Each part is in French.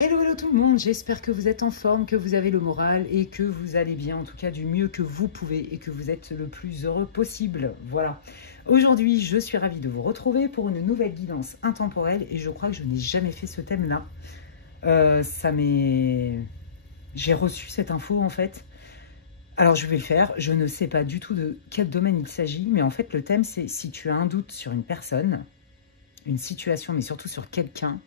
Hello, hello tout le monde, j'espère que vous êtes en forme, que vous avez le moral et que vous allez bien, en tout cas du mieux que vous pouvez et que vous êtes le plus heureux possible. Voilà. Aujourd'hui, je suis ravie de vous retrouver pour une nouvelle guidance intemporelle et je crois que je n'ai jamais fait ce thème-là. J'ai reçu cette info en fait. Alors je vais le faire, je ne sais pas du tout de quel domaine il s'agit, mais en fait le thème c'est si tu as un doute sur une personne, une situation, mais surtout sur quelqu'un,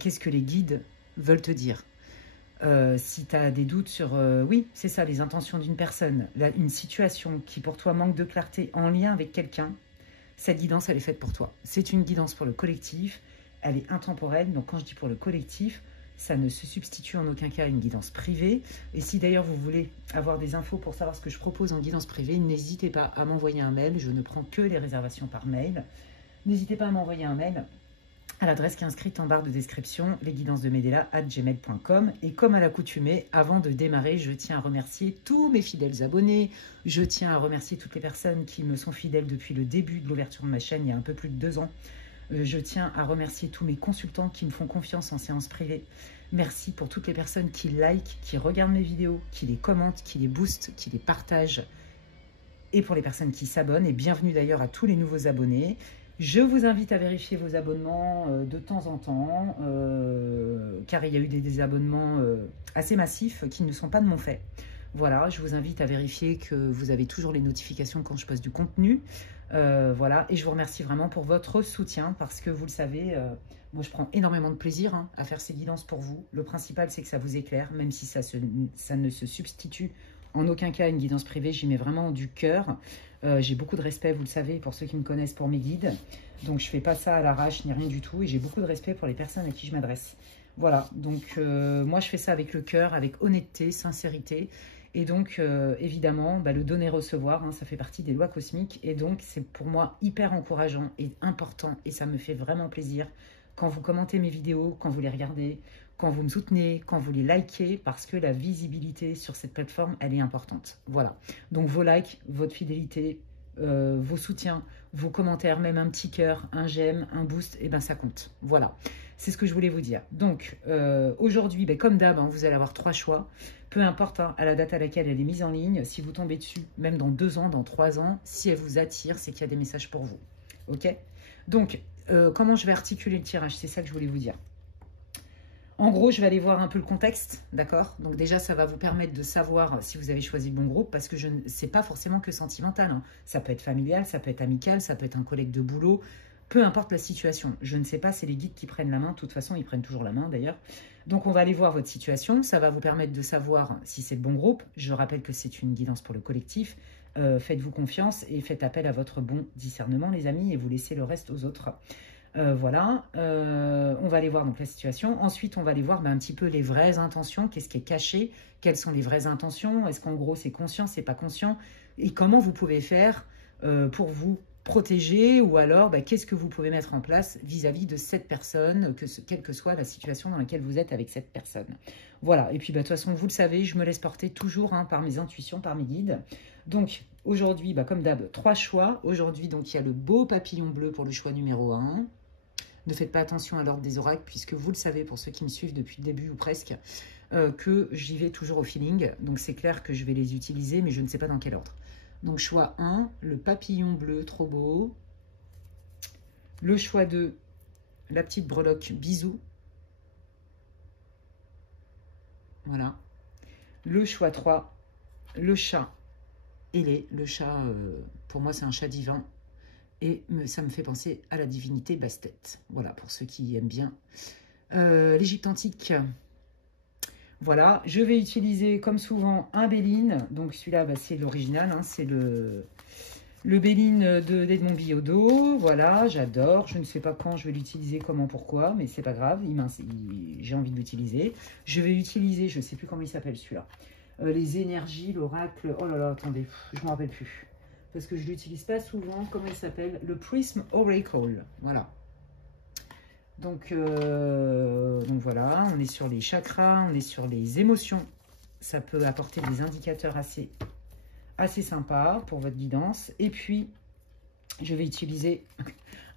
qu'est-ce que les guides veulent te dire? Si tu as des doutes sur, oui, c'est ça, les intentions d'une personne, une situation qui pour toi manque de clarté en lien avec quelqu'un, cette guidance, elle est faite pour toi. C'est une guidance pour le collectif, elle est intemporelle. Donc quand je dis pour le collectif, ça ne se substitue en aucun cas à une guidance privée. Et si d'ailleurs vous voulez avoir des infos pour savoir ce que je propose en guidance privée, n'hésitez pas à m'envoyer un mail. Je ne prends que les réservations par mail. N'hésitez pas à m'envoyer un mail à l'adresse qui est inscrite en barre de description, lesguidancesdemedela@gmail.com. Et comme à l'accoutumée, avant de démarrer, je tiens à remercier tous mes fidèles abonnés. Je tiens à remercier toutes les personnes qui me sont fidèles depuis le début de l'ouverture de ma chaîne, il y a un peu plus de 2 ans. Je tiens à remercier tous mes consultants qui me font confiance en séance privée. Merci pour toutes les personnes qui likent, qui regardent mes vidéos, qui les commentent, qui les boostent, qui les partagent. Et pour les personnes qui s'abonnent, et bienvenue d'ailleurs à tous les nouveaux abonnés. Je vous invite à vérifier vos abonnements de temps en temps, car il y a eu des désabonnements assez massifs qui ne sont pas de mon fait. Voilà, je vous invite à vérifier que vous avez toujours les notifications quand je poste du contenu. Voilà, et je vous remercie vraiment pour votre soutien, parce que vous le savez, moi je prends énormément de plaisir à faire ces guidances pour vous. Le principal, c'est que ça vous éclaire, même si ça ne se substitue en aucun cas à une guidance privée, j'y mets vraiment du cœur. J'ai beaucoup de respect, vous le savez, pour ceux qui me connaissent, pour mes guides. Donc, je ne fais pas ça à l'arrache, ni rien du tout. Et j'ai beaucoup de respect pour les personnes à qui je m'adresse. Voilà, donc moi, je fais ça avec le cœur, avec honnêteté, sincérité. Et donc, évidemment, le donner-recevoir, ça fait partie des lois cosmiques. Et donc, c'est pour moi hyper encourageant et important. Et ça me fait vraiment plaisir quand vous commentez mes vidéos, quand vous les regardez, quand vous me soutenez, quand vous les likez, parce que la visibilité sur cette plateforme, elle est importante. Voilà. Donc vos likes, votre fidélité, vos soutiens, vos commentaires, même un petit cœur, un j'aime, un boost, et ça compte. Voilà. C'est ce que je voulais vous dire. Donc aujourd'hui, comme d'hab, vous allez avoir 3 choix. Peu importe à la date à laquelle elle est mise en ligne, si vous tombez dessus, même dans 2 ans, dans 3 ans, si elle vous attire, c'est qu'il y a des messages pour vous. Ok? Donc, comment je vais articuler le tirage? C'est ça que je voulais vous dire. En gros, je vais aller voir un peu le contexte, d'accord? Donc déjà, ça va vous permettre de savoir si vous avez choisi le bon groupe, parce que c'est pas forcément que sentimental. Ça peut être familial, ça peut être amical, ça peut être un collègue de boulot, peu importe la situation. Je ne sais pas, c'est les guides qui prennent la main. De toute façon, ils prennent toujours la main d'ailleurs. Donc on va aller voir votre situation. Ça va vous permettre de savoir si c'est le bon groupe. Je rappelle que c'est une guidance pour le collectif. Faites-vous confiance et faites appel à votre bon discernement, les amis, et vous laissez le reste aux autres. Voilà, on va aller voir donc la situation. Ensuite, on va aller voir un petit peu les vraies intentions. Qu'est-ce qui est caché? Quelles sont les vraies intentions? Est-ce qu'en gros, c'est conscient, c'est pas conscient? Et comment vous pouvez faire pour vous protéger? Ou alors, qu'est-ce que vous pouvez mettre en place vis-à-vis de cette personne, quelle que soit la situation dans laquelle vous êtes avec cette personne? Voilà, et puis de toute façon, vous le savez, je me laisse porter toujours par mes intuitions, par mes guides. Donc, aujourd'hui, comme d'hab, 3 choix. Aujourd'hui, donc, il y a le beau papillon bleu pour le choix numéro 1. Ne faites pas attention à l'ordre des oracles, puisque vous le savez, pour ceux qui me suivent depuis le début ou presque, que j'y vais toujours au feeling. Donc c'est clair que je vais les utiliser, mais je ne sais pas dans quel ordre. Donc choix 1, le papillon bleu, trop beau. Le choix 2, la petite breloque, bisous. Voilà. Le choix 3, le chat ailé. Le chat, pour moi, c'est un chat divin. Et ça me fait penser à la divinité Bastet. Voilà, pour ceux qui aiment bien l'Égypte antique. Voilà, je vais utiliser, comme souvent, un Béline. Donc celui-là, c'est l'original, c'est le Béline d'Edmond Billaudot. Voilà, j'adore. Je ne sais pas quand je vais l'utiliser, comment, pourquoi, mais c'est pas grave. J'ai envie de l'utiliser. Je vais utiliser, je ne sais plus comment il s'appelle celui-là. Les énergies, l'oracle. Oh là là, attendez, je ne me rappelle plus. Parce que je ne l'utilise pas souvent. Comment il s'appelle? Le Prism Oracle. Voilà. Donc voilà, on est sur les chakras, on est sur les émotions. Ça peut apporter des indicateurs assez sympas pour votre guidance. Et puis, je vais utiliser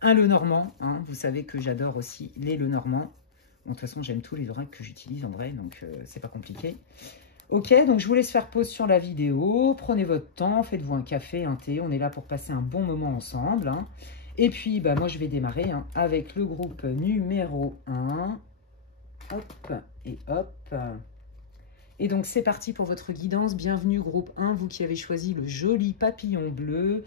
un Lenormand. Vous savez que j'adore aussi les Lenormands. Bon, de toute façon, j'aime tous les oracles que j'utilise en vrai, donc c'est pas compliqué. Ok, donc je vous laisse faire pause sur la vidéo. Prenez votre temps, faites-vous un café, un thé. On est là pour passer un bon moment ensemble. Hein. Et puis, bah, moi, je vais démarrer hein, avec le groupe numéro 1. Hop, et hop. Et donc, c'est parti pour votre guidance. Bienvenue, groupe 1, vous qui avez choisi le joli papillon bleu.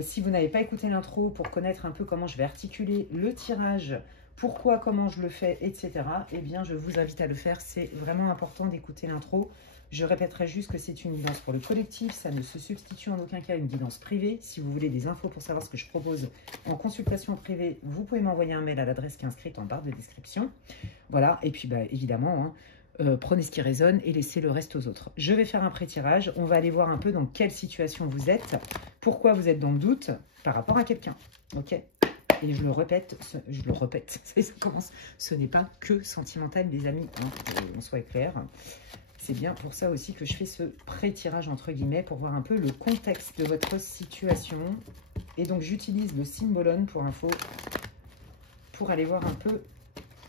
Si vous n'avez pas écouté l'intro pour connaître un peu comment je vais articuler le tirage, pourquoi, comment je le fais, etc., eh bien, je vous invite à le faire. C'est vraiment important d'écouter l'intro. Je répéterai juste que c'est une guidance pour le collectif. Ça ne se substitue en aucun cas à une guidance privée. Si vous voulez des infos pour savoir ce que je propose en consultation privée, vous pouvez m'envoyer un mail à l'adresse qui est inscrite en barre de description. Voilà, et puis bah, évidemment, hein, prenez ce qui résonne et laissez le reste aux autres. Je vais faire un pré-tirage. On va aller voir un peu dans quelle situation vous êtes, pourquoi vous êtes dans le doute par rapport à quelqu'un. Ok ? Et je le répète, ça commence. Ce n'est pas que sentimental, les amis, hein, qu'on soit clair. C'est bien pour ça aussi que je fais ce pré-tirage entre guillemets pour voir un peu le contexte de votre situation. Et donc j'utilise le symbolone pour info pour aller voir un peu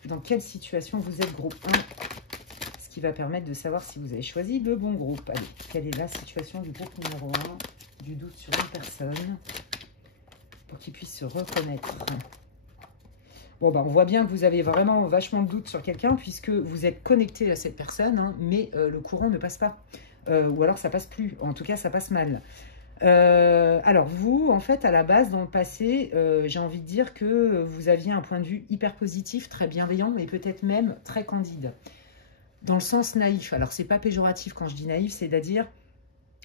dans quelle situation vous êtes groupe 1. Ce qui va permettre de savoir si vous avez choisi le bon groupe. Allez, quelle est la situation du groupe numéro 1? Du doute sur une personne pour qu'il puisse se reconnaître. Bon, bah, on voit bien que vous avez vraiment vachement de doute sur quelqu'un puisque vous êtes connecté à cette personne, hein, mais le courant ne passe pas. Ou alors ça passe plus. En tout cas, ça passe mal. Alors, vous, en fait, à la base, dans le passé, j'ai envie de dire que vous aviez un point de vue hyper positif, très bienveillant, mais peut-être même très candide. Dans le sens naïf. Alors, c'est pas péjoratif quand je dis naïf, c'est-à-dire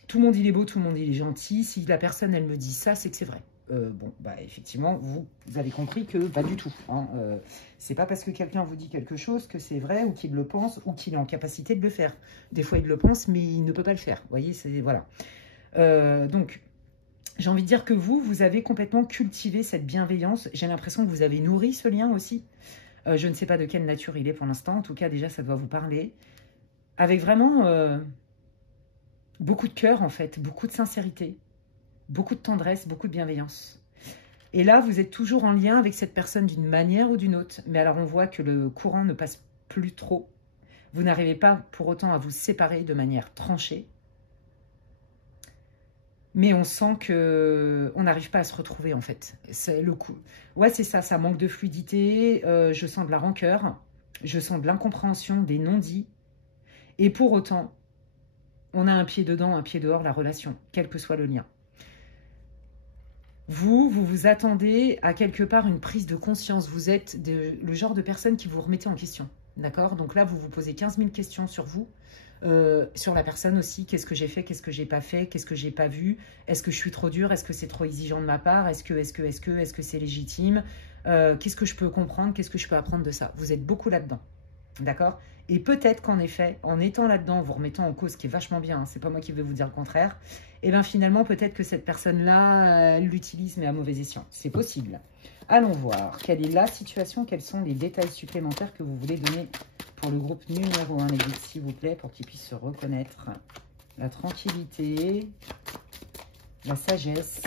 tout le monde il est beau, tout le monde il est gentil. Si la personne, elle me dit ça, c'est que c'est vrai. Bon, bah effectivement, vous avez compris que pas du tout. Hein, c'est pas parce que quelqu'un vous dit quelque chose que c'est vrai ou qu'il le pense ou qu'il est en capacité de le faire. Des fois, il le pense, mais il ne peut pas le faire. Vous voyez, c'est voilà. Donc, j'ai envie de dire que vous avez complètement cultivé cette bienveillance. J'ai l'impression que vous avez nourri ce lien aussi. Je ne sais pas de quelle nature il est pour l'instant. En tout cas, déjà, ça doit vous parler. Avec vraiment beaucoup de cœur, en fait, beaucoup de sincérité. Beaucoup de tendresse, beaucoup de bienveillance. Et là, vous êtes toujours en lien avec cette personne d'une manière ou d'une autre. Mais alors, on voit que le courant ne passe plus trop. Vous n'arrivez pas pour autant à vous séparer de manière tranchée. Mais on sent qu'on n'arrive pas à se retrouver, en fait. C'est le coup. Ouais, c'est ça, ça manque de fluidité. Je sens de la rancœur. Je sens de l'incompréhension, des non-dits. Et pour autant, on a un pied dedans, un pied dehors, la relation, quel que soit le lien. Vous attendez à quelque part une prise de conscience. Vous êtes le genre de personne qui vous remettez en question. D'accord? Donc là, vous vous posez 15 000 questions sur vous, sur la personne aussi. Qu'est-ce que j'ai fait? Qu'est-ce que j'ai pas fait? Qu'est-ce que j'ai pas vu? Est-ce que je suis trop dur? Est-ce que c'est trop exigeant de ma part? Est-ce que c'est légitime? Qu'est-ce que je peux comprendre? Qu'est-ce que je peux apprendre de ça? Vous êtes beaucoup là-dedans. D'accord? Et peut-être qu'en effet, en étant là-dedans, vous remettant en cause, ce qui est vachement bien, hein, c'est pas moi qui vais vous dire le contraire, et bien finalement, peut-être que cette personne-là l'utilise, mais à mauvais escient. C'est possible. Allons voir. Quelle est la situation? Quels sont les détails supplémentaires que vous voulez donner pour le groupe numéro 1, les guides, s'il vous plaît, pour qu'ils puissent se reconnaître? La tranquillité, la sagesse,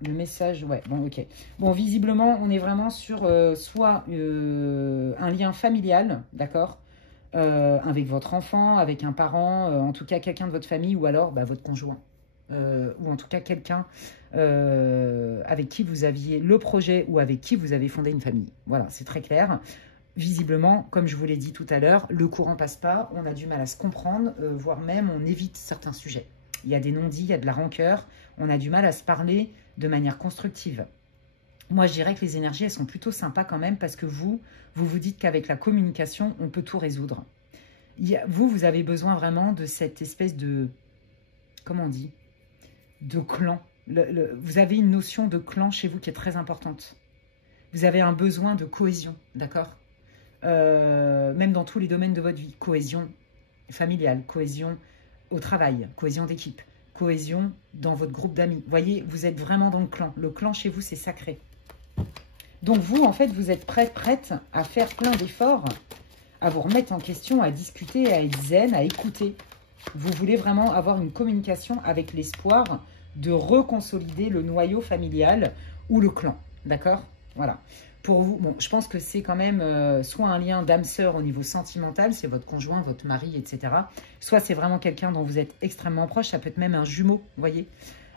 le message, ouais, bon, ok. Bon, visiblement, on est vraiment sur soit un lien familial, d'accord, avec votre enfant, avec un parent, en tout cas quelqu'un de votre famille, ou alors bah, votre conjoint, ou en tout cas quelqu'un avec qui vous aviez le projet ou avec qui vous avez fondé une famille. Voilà, c'est très clair. Visiblement, comme je vous l'ai dit tout à l'heure, le courant passe pas, on a du mal à se comprendre, voire même on évite certains sujets. Il y a des non-dits, il y a de la rancœur, on a du mal à se parler de manière constructive. Moi, je dirais que les énergies, elles sont plutôt sympas quand même parce que vous vous dites qu'avec la communication, on peut tout résoudre. Vous avez besoin vraiment de cette espèce de, comment on dit, de clan. Vous avez une notion de clan chez vous qui est très importante. Vous avez un besoin de cohésion, d'accord? Même dans tous les domaines de votre vie. Cohésion familiale, cohésion au travail, cohésion d'équipe, cohésion dans votre groupe d'amis. Vous voyez, vous êtes vraiment dans le clan. Le clan chez vous, c'est sacré. Donc vous, en fait, vous êtes prête à faire plein d'efforts, à vous remettre en question, à discuter, à être zen, à écouter. Vous voulez vraiment avoir une communication avec l'espoir de reconsolider le noyau familial ou le clan. D'accord? Voilà. Pour vous, bon, je pense que c'est quand même soit un lien d'âme sœur au niveau sentimental, c'est votre conjoint, votre mari, etc. Soit c'est vraiment quelqu'un dont vous êtes extrêmement proche, ça peut être même un jumeau, vous voyez,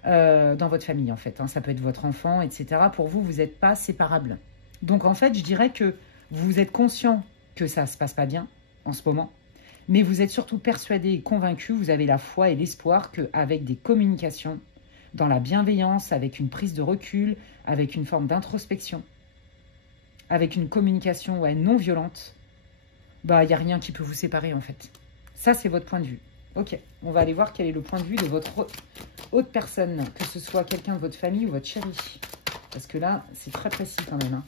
dans votre famille en fait. Hein, ça peut être votre enfant, etc. Pour vous, vous n'êtes pas séparables. Donc en fait, je dirais que vous êtes conscient que ça ne se passe pas bien en ce moment, mais vous êtes surtout persuadé et convaincu, vous avez la foi et l'espoir qu'avec des communications, dans la bienveillance, avec une prise de recul, avec une forme d'introspection, avec une communication non violente, bah il n'y a rien qui peut vous séparer en fait. Ça, c'est votre point de vue. Ok, on va aller voir quel est le point de vue de votre autre personne, que ce soit quelqu'un de votre famille ou votre chéri. Parce que là, c'est très précis quand même. Hein.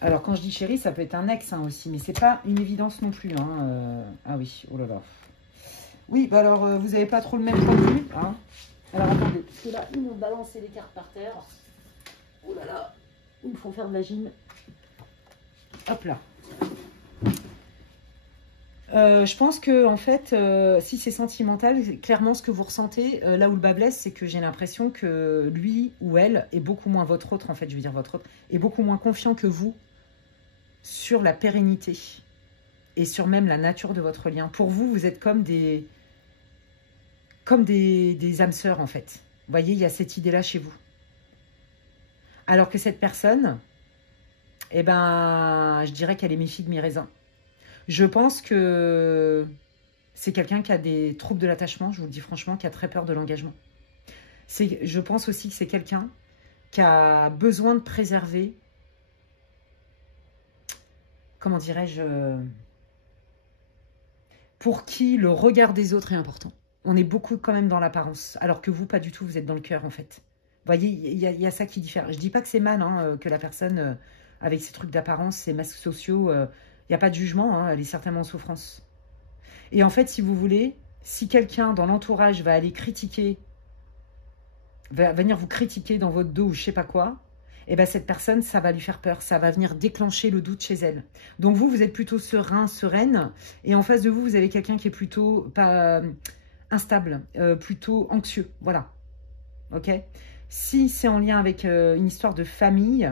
Alors, quand je dis chéri, ça peut être un ex hein, aussi, mais c'est pas une évidence non plus. Hein. Ah oui, oh là là. Oui, bah alors, vous n'avez pas trop le même point de vue. Hein. Alors, attendez, parce que là, ils m'ont balancé les cartes par terre. Oh là là, il faut faire de la gym. Hop là. Je pense que en fait, si c'est sentimental, clairement ce que vous ressentez, là où le bas blesse, c'est que j'ai l'impression que lui ou elle est beaucoup moins votre autre, en fait, je veux dire votre autre, est beaucoup moins confiant que vous sur la pérennité et sur même la nature de votre lien. Pour vous, vous êtes comme des âmes sœurs, en fait. Vous voyez, il y a cette idée-là chez vous. Alors que cette personne, eh ben, je dirais qu'elle est mi-figue, mi-raisin. Je pense que c'est quelqu'un qui a des troubles de l'attachement, je vous le dis franchement, qui a très peur de l'engagement. Je pense aussi que c'est quelqu'un qui a besoin de préserver, comment dirais-je, pour qui le regard des autres est important. On est beaucoup quand même dans l'apparence, alors que vous, pas du tout, vous êtes dans le cœur en fait. Vous voyez, il y a ça qui diffère. Je ne dis pas que c'est mal, hein, que la personne, avec ses trucs d'apparence, ses masques sociaux, il n'y a pas de jugement, hein, elle est certainement en souffrance. Et en fait, si vous voulez, si quelqu'un dans l'entourage va aller critiquer, va venir vous critiquer dans votre dos ou je sais pas quoi, et ben cette personne, ça va lui faire peur, ça va venir déclencher le doute chez elle. Donc vous êtes plutôt serein, sereine, et en face de vous, vous avez quelqu'un qui est plutôt pas instable, plutôt anxieux, voilà. Ok ? Si c'est en lien avec une histoire de famille,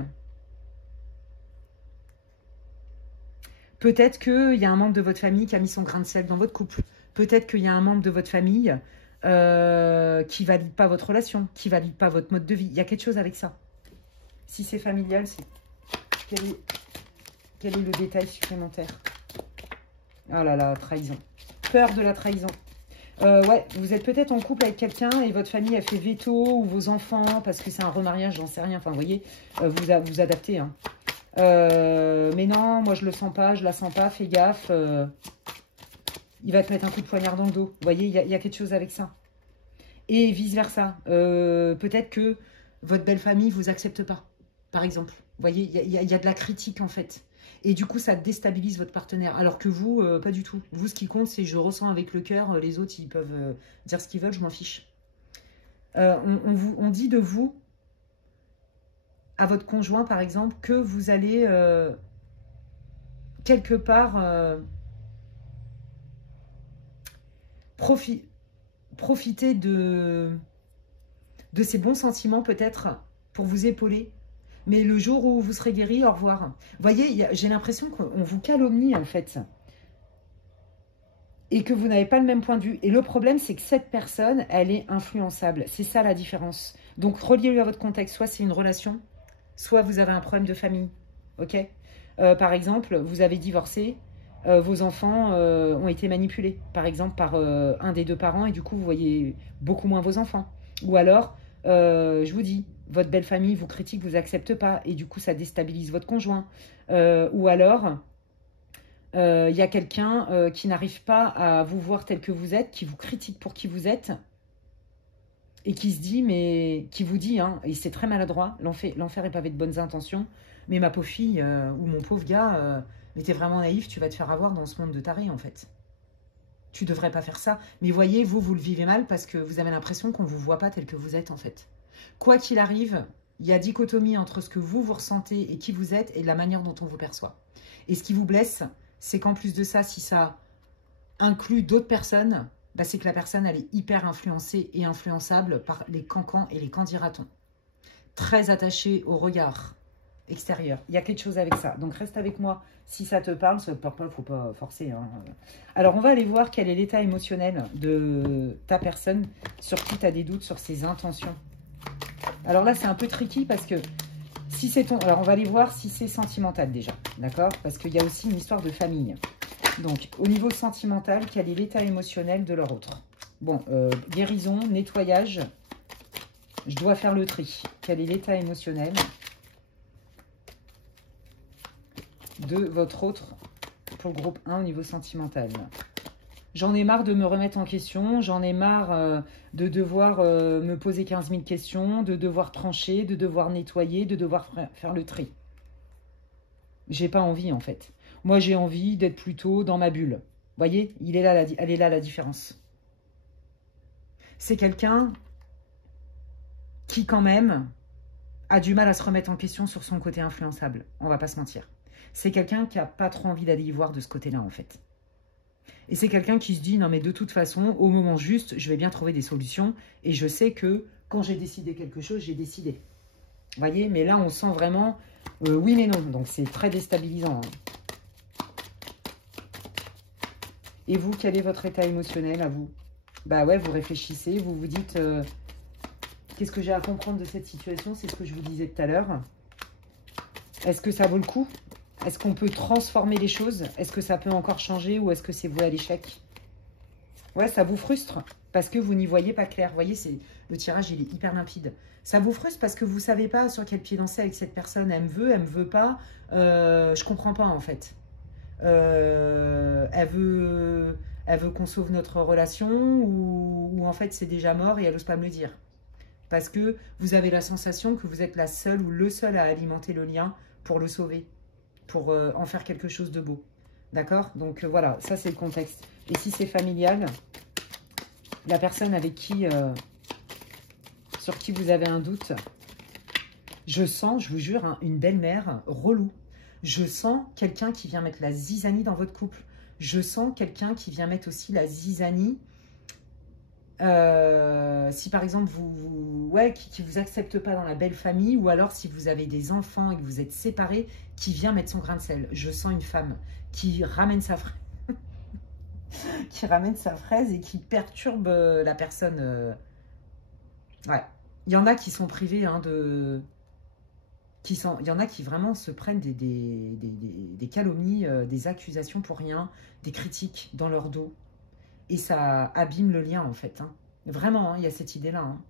peut-être qu'il y a un membre de votre famille qui a mis son grain de sel dans votre couple. Peut-être qu'il y a un membre de votre famille qui ne valide pas votre relation, qui ne valide pas votre mode de vie. Il y a quelque chose avec ça. Si c'est familial, c'est quel est le détail supplémentaire? Oh là là, trahison. Peur de la trahison. Ouais, vous êtes peut-être en couple avec quelqu'un et votre famille a fait veto, ou vos enfants, parce que c'est un remariage, j'en sais rien. Enfin, vous voyez, vous adaptez. Hein. Mais non, moi je le sens pas, je la sens pas, fais gaffe. Il va te mettre un coup de poignard dans le dos. Vous voyez, il y a quelque chose avec ça. Et vice-versa. Peut-être que votre belle famille vous accepte pas, par exemple. Vous voyez, il y a de la critique en fait. Et du coup, ça déstabilise votre partenaire. Alors que vous, pas du tout. Vous, ce qui compte, c'est je ressens avec le cœur. Les autres, ils peuvent dire ce qu'ils veulent, je m'en fiche. On dit de vous, à votre conjoint, par exemple, que vous allez quelque part profiter de ces bons sentiments, peut-être, pour vous épauler. Mais le jour où vous serez guéri, au revoir. Vous voyez, j'ai l'impression qu'on vous calomnie, en fait. Et que vous n'avez pas le même point de vue. Et le problème, c'est que cette personne, elle est influençable. C'est ça la différence. Donc, reliez-le à votre contexte. Soit c'est une relation, soit vous avez un problème de famille. Ok ? Par exemple, vous avez divorcé, vos enfants ont été manipulés, par exemple, par un des deux parents, et du coup, vous voyez beaucoup moins vos enfants. Ou alors, je vous dis, votre belle famille vous critique, vous accepte pas, et du coup, ça déstabilise votre conjoint. Ou alors, il y a quelqu'un qui n'arrive pas à vous voir tel que vous êtes, qui vous critique pour qui vous êtes, et qui se dit, mais qui vous dit, hein, et c'est très maladroit, l'enfer est pavé de bonnes intentions, mais ma pauvre fille ou mon pauvre gars, mais t'es vraiment naïf, tu vas te faire avoir dans ce monde de tarés en fait. Tu devrais pas faire ça. Mais voyez, vous le vivez mal parce que vous avez l'impression qu'on vous voit pas tel que vous êtes en fait. Quoi qu'il arrive, il y a dichotomie entre ce que vous ressentez et qui vous êtes et la manière dont on vous perçoit. Et ce qui vous blesse, c'est qu'en plus de ça, si ça inclut d'autres personnes, bah c'est que la personne, elle est hyper influencée et influençable par les cancans et les candidatons. très attaché au regard extérieur. Il y a quelque chose avec ça. Donc, reste avec moi si ça te parle. Ça ne te parle pas, il ne faut pas forcer. Hein. Alors, on va aller voir quel est l'état émotionnel de ta personne sur qui tu as des doutes sur ses intentions. Alors là, c'est un peu tricky parce que si c'est ton... Alors, on va aller voir si c'est sentimental déjà. D'accord? Parce qu'il y a aussi une histoire de famille. Donc, au niveau sentimental, quel est l'état émotionnel de leur autre? Bon, guérison, nettoyage. Je dois faire le tri. Quel est l'état émotionnel de votre autre pour le groupe 1 au niveau sentimental? J'en ai marre de me remettre en question. J'en ai marre de devoir me poser 15 000 questions, de devoir trancher, de devoir nettoyer, de devoir faire le tri. J'ai pas envie, en fait. Moi, j'ai envie d'être plutôt dans ma bulle. Vous voyez, elle est là la différence. C'est quelqu'un qui, quand même, a du mal à se remettre en question sur son côté influençable. On va pas se mentir. C'est quelqu'un qui n'a pas trop envie d'aller y voir de ce côté-là, en fait. Et c'est quelqu'un qui se dit, non, mais de toute façon, au moment juste, je vais bien trouver des solutions. Et je sais que quand j'ai décidé quelque chose, j'ai décidé. Vous voyez, mais là, on sent vraiment oui mais non. Donc, c'est très déstabilisant. Hein. Et vous, quel est votre état émotionnel à vous? Bah ouais, vous réfléchissez, vous vous dites... Qu'est-ce que j'ai à comprendre de cette situation? C'est ce que je vous disais tout à l'heure. Est-ce que ça vaut le coup? Est-ce qu'on peut transformer les choses? Est-ce que ça peut encore changer ou est-ce que c'est voué à l'échec? Ouais, ça vous frustre parce que vous n'y voyez pas clair. Vous voyez, le tirage, il est hyper limpide. Ça vous frustre parce que vous ne savez pas sur quel pied danser avec cette personne. Elle me veut pas. Je comprends pas, en fait. Elle veut qu'on sauve notre relation ou en fait, c'est déjà mort et elle n'ose pas me le dire. Parce que vous avez la sensation que vous êtes la seule ou le seul à alimenter le lien pour le sauver, pour en faire quelque chose de beau. D'accord? Donc voilà, ça c'est le contexte. Et si c'est familial, la personne avec qui, sur qui vous avez un doute, je sens, je vous jure, hein, une belle-mère relou. Je sens quelqu'un qui vient mettre la zizanie dans votre couple. Je sens quelqu'un qui vient mettre aussi la zizanie. Si par exemple qui vous accepte pas dans la belle famille, ou alors si vous avez des enfants et que vous êtes séparés, qui vient mettre son grain de sel. Je sens une femme qui ramène sa fraise, qui ramène sa fraise et qui perturbe la personne. Ouais, il y en a qui sont privés hein, il y en a qui vraiment se prennent des calomnies, des accusations pour rien, des critiques dans leur dos. Et ça abîme le lien, en fait. Hein. Vraiment, hein, il y a cette idée-là. Hein.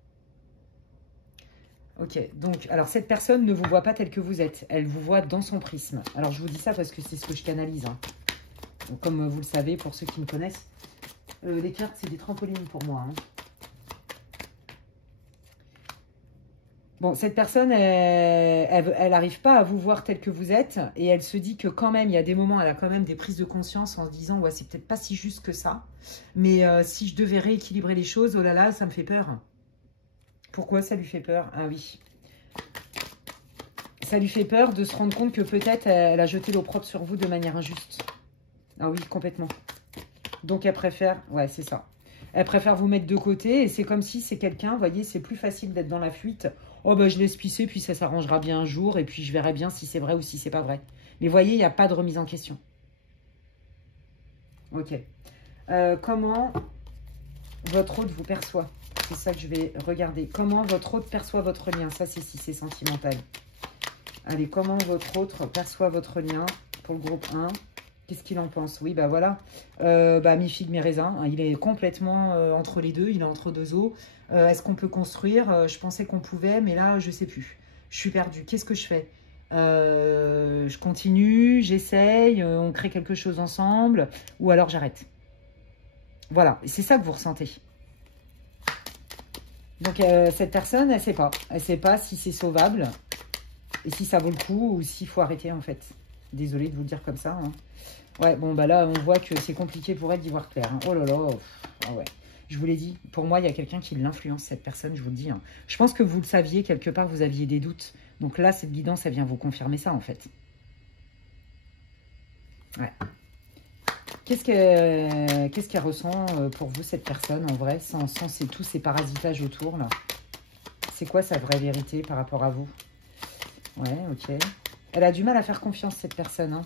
Ok, donc, alors cette personne ne vous voit pas tel que vous êtes. Elle vous voit dans son prisme. Alors, je vous dis ça parce que c'est ce que je canalise. Hein. Donc, comme vous le savez, pour ceux qui me connaissent, les cartes, c'est des trampolines pour moi. Hein. Bon, cette personne, elle n'arrive pas à vous voir tel que vous êtes et elle se dit que quand même, il y a des moments, elle a quand même des prises de conscience en se disant « Ouais, c'est peut-être pas si juste que ça, mais si je devais rééquilibrer les choses, oh là là, ça me fait peur. » Pourquoi ça lui fait peur? Ah oui. Ça lui fait peur de se rendre compte que peut-être elle a jeté l'opprobre sur vous de manière injuste. Ah oui, complètement. Donc elle préfère, ouais, c'est ça. Elle préfère vous mettre de côté et c'est comme si c'est quelqu'un, vous voyez, c'est plus facile d'être dans la fuite. Oh bah je laisse pisser, puis ça s'arrangera bien un jour et puis je verrai bien si c'est vrai ou si c'est pas vrai. Mais vous voyez, il n'y a pas de remise en question. Ok. Comment votre hôte vous perçoit? C'est ça que je vais regarder. Comment votre hôte perçoit votre lien? Ça, c'est si c'est sentimental. Allez, comment votre hôte perçoit votre lien pour le groupe 1? Qu'est-ce qu'il en pense? Oui, bah voilà. Mi-figue, mi-raisin. Il est complètement entre les deux. Il est entre deux eaux. Est-ce qu'on peut construire? Je pensais qu'on pouvait, mais là, je sais plus. Je suis perdue. Qu'est-ce que je fais? Je continue, j'essaye, on crée quelque chose ensemble, ou alors j'arrête. Voilà, c'est ça que vous ressentez. Donc, cette personne, elle ne sait pas. Elle ne sait pas si c'est sauvable, et si ça vaut le coup, ou s'il faut arrêter, en fait. Désolée de vous le dire comme ça. Hein. Ouais, bon, bah là, on voit que c'est compliqué pour elle d'y voir clair. Hein. Oh là là, ah ouais. Je vous l'ai dit, pour moi, il y a quelqu'un qui l'influence, cette personne, je vous le dis. Hein. Je pense que vous le saviez, quelque part, vous aviez des doutes. Donc là, cette guidance, elle vient vous confirmer ça, en fait. Ouais. Qu'est-ce qu'elle ressent pour vous, cette personne, en vrai, sans tous ces parasitages autour, là? C'est quoi sa vraie vérité par rapport à vous? Ouais, ok. Elle a du mal à faire confiance, cette personne. Hein.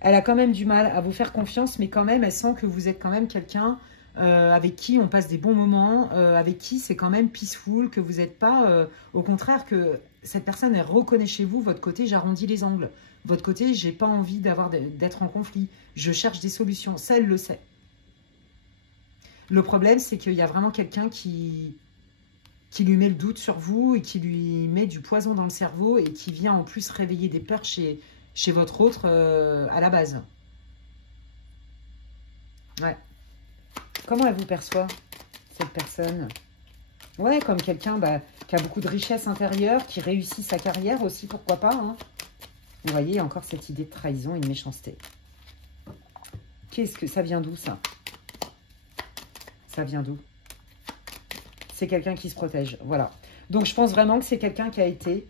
Elle a quand même du mal à vous faire confiance, mais quand même, elle sent que vous êtes quand même quelqu'un avec qui on passe des bons moments, avec qui c'est quand même peaceful, que vous n'êtes pas... au contraire, que cette personne, elle reconnaît chez vous votre côté, j'arrondis les angles. Votre côté, j'ai pas envie d'être en conflit. Je cherche des solutions. Ça, elle le sait. Le problème, c'est qu'il y a vraiment quelqu'un qui lui met le doute sur vous et qui lui met du poison dans le cerveau et qui vient en plus réveiller des peurs chez votre autre à la base. Ouais. Comment elle vous perçoit, cette personne? Ouais, comme quelqu'un qui a beaucoup de richesse intérieure, qui réussit sa carrière aussi, pourquoi pas. Hein. Vous voyez, il y a encore cette idée de trahison et de méchanceté. Qu'est-ce que ça vient d'où, ça? Ça vient d'où? C'est quelqu'un qui se protège, voilà. Donc, je pense vraiment que c'est quelqu'un qui a été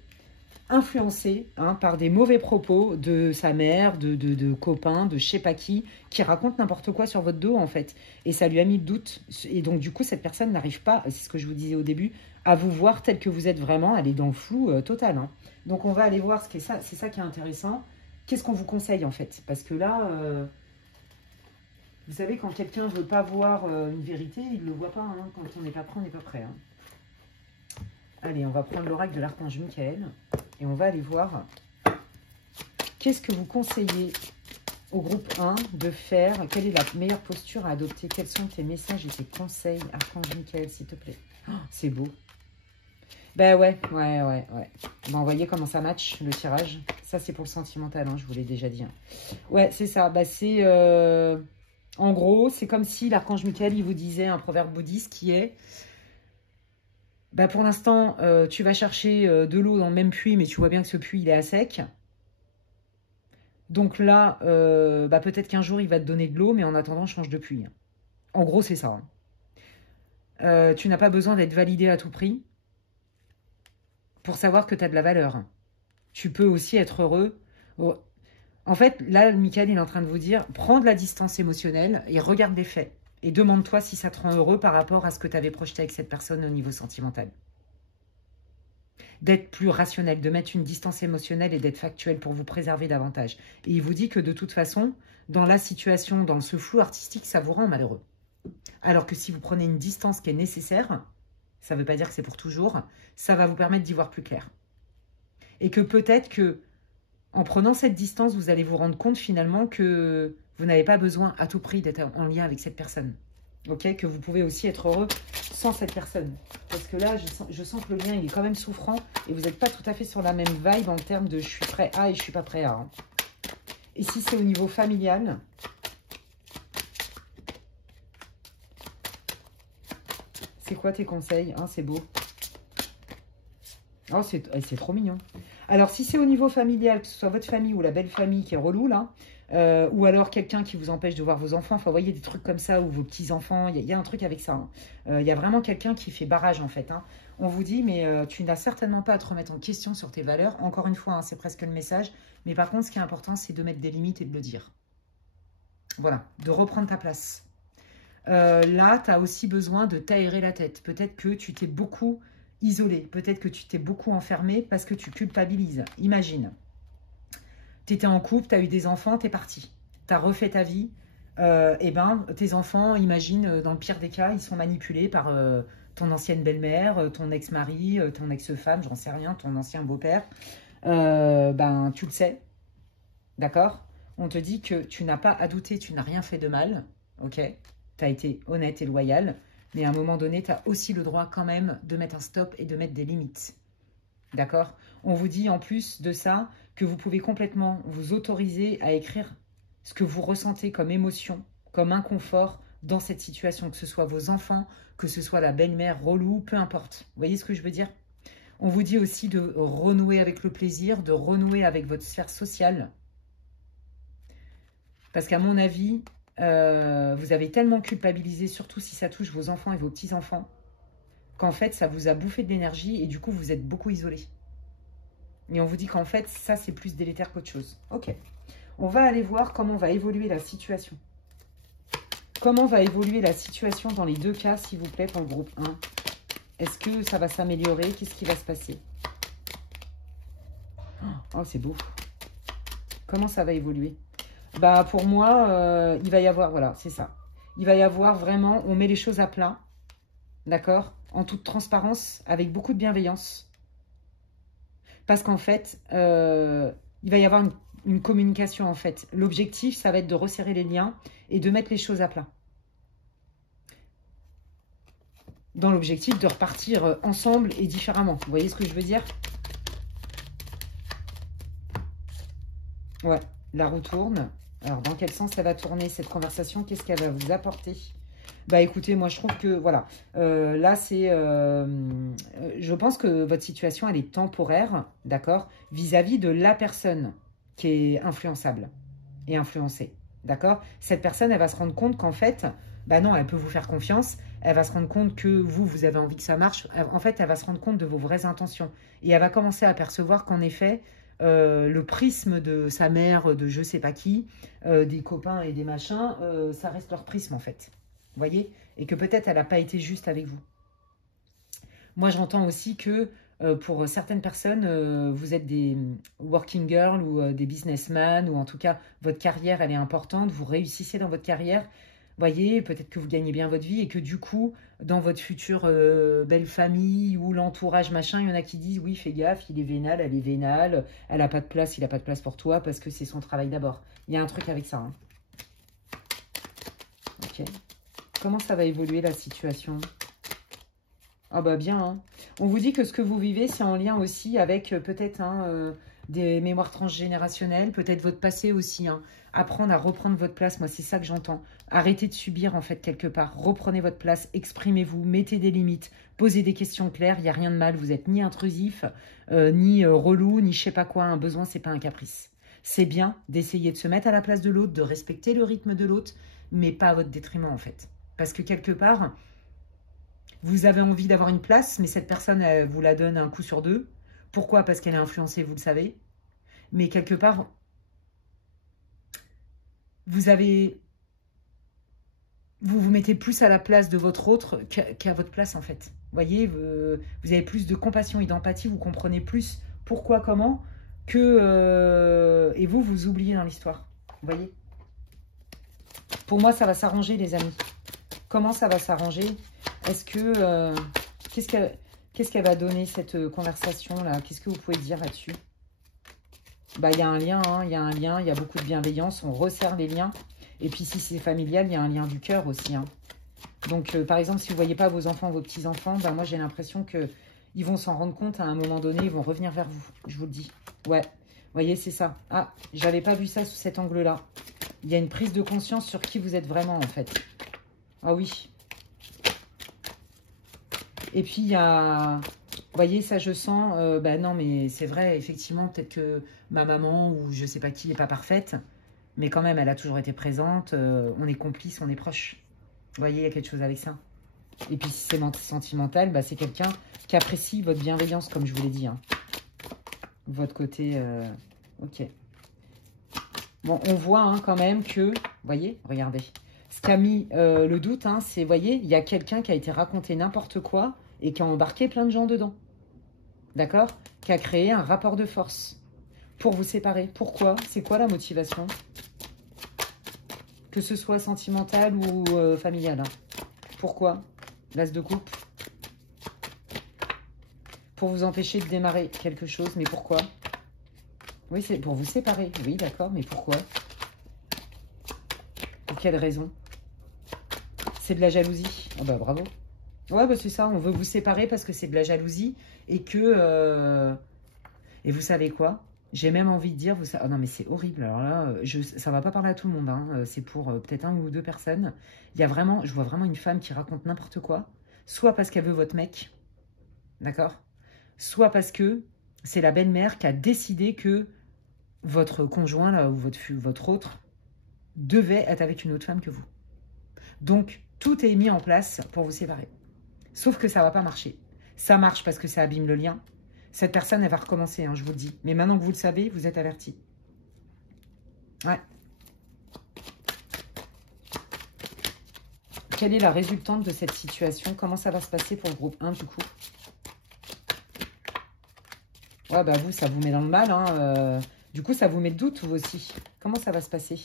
influencé par des mauvais propos de sa mère, de copains, de je sais pas qui racontent n'importe quoi sur votre dos, en fait. Et ça lui a mis le doute. Et donc, du coup, cette personne n'arrive pas, c'est ce que je vous disais au début, à vous voir tel que vous êtes vraiment. Elle est dans le flou total. Hein. Donc, on va aller voir ce qui est ça. C'est ça qui est intéressant. Qu'est-ce qu'on vous conseille, en fait? Parce que là, vous savez, quand quelqu'un ne veut pas voir une vérité, il ne le voit pas. Hein. Quand on n'est pas prêt, on n'est pas prêt. Hein. Allez, on va prendre l'oracle de l'archange Michael. Et on va aller voir qu'est-ce que vous conseillez au groupe 1 de faire. Quelle est la meilleure posture à adopter? Quels sont tes messages et tes conseils, Archange Michael, s'il te plaît? Oh, c'est beau. Ben ouais. Ben, vous voyez comment ça match, le tirage. Ça, c'est pour le sentimental, hein, je vous l'ai déjà dit. Hein. Ouais, c'est ça. Ben, c'est... en gros, c'est comme si l'archange Michael, il vous disait un proverbe bouddhiste qui est... Bah pour l'instant, tu vas chercher de l'eau dans le même puits, mais tu vois bien que ce puits, il est à sec. Donc là, peut-être qu'un jour, il va te donner de l'eau, mais en attendant, change de puits. En gros, c'est ça. Hein. Tu n'as pas besoin d'être validé à tout prix pour savoir que tu as de la valeur. Tu peux aussi être heureux. En fait, là, Michael, il est en train de vous dire, prends de la distance émotionnelle et regarde les faits. Et demande-toi si ça te rend heureux par rapport à ce que tu avais projeté avec cette personne au niveau sentimental. D'être plus rationnel, de mettre une distance émotionnelle et d'être factuel pour vous préserver davantage. Et il vous dit que de toute façon, dans la situation, dans ce flou artistique, ça vous rend malheureux. Alors que si vous prenez une distance qui est nécessaire, ça ne veut pas dire que c'est pour toujours, ça va vous permettre d'y voir plus clair. Et que peut-être que en prenant cette distance, vous allez vous rendre compte finalement que vous n'avez pas besoin à tout prix d'être en lien avec cette personne. Ok, que vous pouvez aussi être heureux sans cette personne. Parce que là, je sens que le lien, il est quand même souffrant et vous n'êtes pas tout à fait sur la même vibe en termes de je suis prêt à et je suis pas prêt à. Hein. Et si c'est au niveau familial, c'est quoi tes conseils? Hein, c'est beau. Oh, c'est trop mignon. Alors, si c'est au niveau familial, que ce soit votre famille ou la belle famille qui est relou, là, ou alors quelqu'un qui vous empêche de voir vos enfants, enfin, vous voyez, des trucs comme ça, ou vos petits-enfants, il y a un truc avec ça. Hein. Il y a vraiment quelqu'un qui fait barrage, en fait. Hein. On vous dit, mais tu n'as certainement pas à te remettre en question sur tes valeurs. Encore une fois, hein, c'est presque le message. Mais par contre, ce qui est important, c'est de mettre des limites et de le dire. Voilà, de reprendre ta place. Là, tu as aussi besoin de t'aérer la tête. Peut-être que tu t'es beaucoup isolé. Peut-être que tu t'es beaucoup enfermé parce que tu culpabilises. Imagine. Tu étais en couple, tu as eu des enfants, tu es parti. Tu as refait ta vie. Et ben, tes enfants, imagine, dans le pire des cas, ils sont manipulés par ton ancienne belle-mère, ton ex-mari, ton ex-femme, j'en sais rien, ton ancien beau-père. Ben, tu le sais. D'accord? On te dit que tu n'as pas à douter, tu n'as rien fait de mal. Ok? Tu as été honnête et loyal. Mais à un moment donné, tu as aussi le droit quand même de mettre un stop et de mettre des limites. D'accord? On vous dit en plus de ça que vous pouvez complètement vous autoriser à écrire ce que vous ressentez comme émotion, comme inconfort dans cette situation, que ce soit vos enfants, que ce soit la belle-mère relou, peu importe. Vous voyez ce que je veux dire? On vous dit aussi de renouer avec le plaisir, de renouer avec votre sphère sociale. Parce qu'à mon avis, vous avez tellement culpabilisé, surtout si ça touche vos enfants et vos petits-enfants, qu'en fait, ça vous a bouffé de l'énergie et du coup, vous êtes beaucoup isolé. Et on vous dit qu'en fait, ça, c'est plus délétère qu'autre chose. Ok. On va aller voir comment va évoluer la situation. Comment va évoluer la situation dans les deux cas, s'il vous plaît, pour le groupe 1? Est-ce que ça va s'améliorer? Qu'est-ce qui va se passer? Oh, c'est beau. Comment ça va évoluer? Bah, pour moi, il va y avoir, voilà, c'est ça. Il va y avoir vraiment, on met les choses à plat, d'accord? En toute transparence, avec beaucoup de bienveillance. Parce qu'en fait, il va y avoir une communication, en fait. L'objectif, ça va être de resserrer les liens et de mettre les choses à plat. Dans l'objectif de repartir ensemble et différemment. Vous voyez ce que je veux dire? Ouais, la roue tourne. Alors, dans quel sens elle va tourner, cette conversation? Qu'est-ce qu'elle va vous apporter? Bah, écoutez, moi, je trouve que, voilà, là, c'est... je pense que votre situation, elle est temporaire, d'accord? Vis-à-vis de la personne qui est influençable et influencée, d'accord? Cette personne, elle va se rendre compte qu'en fait, bah non, elle peut vous faire confiance. Elle va se rendre compte que vous avez envie que ça marche. En fait, elle va se rendre compte de vos vraies intentions. Et elle va commencer à percevoir qu'en effet... le prisme de sa mère, de je sais pas qui, des copains et des machins, ça reste leur prisme en fait. Vous voyez? Et que peut-être elle n'a pas été juste avec vous. Moi j'entends aussi que pour certaines personnes, vous êtes des working girls ou des businessmen, ou en tout cas votre carrière elle est importante, vous réussissez dans votre carrière. Voyez, peut-être que vous gagnez bien votre vie et que du coup, dans votre future belle famille ou l'entourage machin, il y en a qui disent oui, fais gaffe, il est vénal, elle est vénale, elle n'a pas de place, il n'a pas de place pour toi parce que c'est son travail d'abord. Il y a un truc avec ça. Hein. Ok. Comment ça va évoluer la situation? Ah bah bien. Hein. On vous dit que ce que vous vivez, c'est en lien aussi avec peut-être des mémoires transgénérationnelles, peut-être votre passé aussi. Hein. Apprendre à reprendre votre place, moi c'est ça que j'entends. Arrêtez de subir en fait quelque part. Reprenez votre place, exprimez-vous, mettez des limites, posez des questions claires, il n'y a rien de mal. Vous n'êtes ni intrusif, ni relou, ni je sais pas quoi. Un besoin, c'est pas un caprice. C'est bien d'essayer de se mettre à la place de l'autre, de respecter le rythme de l'autre, mais pas à votre détriment en fait. Parce que quelque part... Vous avez envie d'avoir une place, mais cette personne, elle vous la donne un coup sur deux. Pourquoi? Parce qu'elle est influencée, vous le savez. Mais quelque part, vous vous mettez plus à la place de votre autre qu'à votre place, en fait. Vous voyez, vous avez plus de compassion et d'empathie, vous comprenez plus pourquoi, comment, et vous oubliez dans l'histoire. Vous voyez? Pour moi, ça va s'arranger, les amis. Comment ça va s'arranger? Est-ce que... qu'est-ce qu'elle va donner, cette conversation-là? Qu'est-ce que vous pouvez dire là-dessus? Bah, il y a un lien, hein, il y a un lien, il y a beaucoup de bienveillance, on resserre les liens. Et puis, si c'est familial, il y a un lien du cœur aussi. Hein. Donc, par exemple, si vous ne voyez pas vos enfants, vos petits-enfants, bah, moi, j'ai l'impression qu'ils vont s'en rendre compte à un moment donné, ils vont revenir vers vous, je vous le dis. Ouais, vous voyez, c'est ça. Ah, j'avais pas vu ça sous cet angle-là. Il y a une prise de conscience sur qui vous êtes vraiment, en fait. Ah oui. Et puis, il y a... Vous voyez, ça, je sens... bah non, mais c'est vrai, effectivement, peut-être que ma maman ou je sais pas qui n'est pas parfaite. Mais quand même, elle a toujours été présente. On est complices, on est proches. Vous voyez, il y a quelque chose avec ça. Et puis, si c'est sentimental, bah, c'est quelqu'un qui apprécie votre bienveillance, comme je vous l'ai dit. Hein. Votre côté... Ok. Bon, on voit hein, quand même que... Vous voyez, regardez. Ce qui a mis le doute, hein, c'est, vous voyez, il y a quelqu'un qui a été raconté n'importe quoi et qui a embarqué plein de gens dedans. D'accord? Qui a créé un rapport de force pour vous séparer. Pourquoi? C'est quoi la motivation? Que ce soit sentimental ou familial. Hein. Pourquoi? L'as de coupe. Pour vous empêcher de démarrer quelque chose. Mais pourquoi? Oui, c'est pour vous séparer. Oui, d'accord, mais pourquoi? Pour quelle raison? C'est de la jalousie. Oh bah bravo. Ouais, bah c'est ça, on veut vous séparer parce que c'est de la jalousie et que... Et vous savez quoi? J'ai même envie de dire... Oh non, mais c'est horrible. Alors là, ça va pas parler à tout le monde. Hein. C'est pour peut-être 1 ou 2 personnes. Il y a vraiment... Je vois vraiment une femme qui raconte n'importe quoi. Soit parce qu'elle veut votre mec. D'accord? Soit parce que c'est la belle-mère qui a décidé que votre conjoint, là, ou votre autre, devait être avec une autre femme que vous. Donc, tout est mis en place pour vous séparer. Sauf que ça ne va pas marcher. Ça marche parce que ça abîme le lien. Cette personne, elle va recommencer, hein, je vous le dis. Mais maintenant que vous le savez, vous êtes avertis. Ouais. quelle est la résultante de cette situation? Comment ça va se passer pour le groupe 1 du coup? Ouais, bah vous, ça vous met dans le mal. Hein. Du coup, ça vous met de doute, vous aussi. Comment ça va se passer?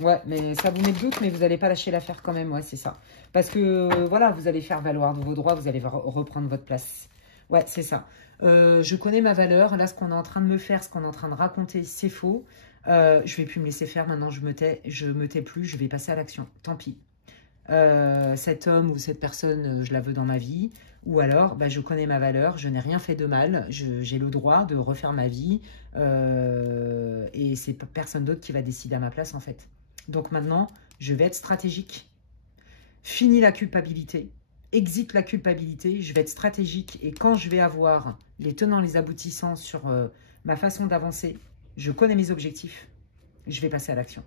Ouais, mais ça vous met de doute, mais vous n'allez pas lâcher l'affaire quand même. Ouais, c'est ça. Parce que, voilà, vous allez faire valoir vos droits, vous allez reprendre votre place. Ouais, c'est ça. Je connais ma valeur. Là, ce qu'on est en train de me faire, ce qu'on est en train de raconter, c'est faux. Je vais plus me laisser faire. Maintenant, je me tais plus. Je vais passer à l'action. Tant pis. Cet homme ou cette personne, je la veux dans ma vie. Ou alors, bah, je connais ma valeur, je n'ai rien fait de mal, j'ai le droit de refaire ma vie. Et c'est personne d'autre qui va décider à ma place, en fait. Donc maintenant, je vais être stratégique. Fini la culpabilité. Exit la culpabilité. Je vais être stratégique. Et quand je vais avoir les tenants, les aboutissants sur ma façon d'avancer, je connais mes objectifs, je vais passer à l'action.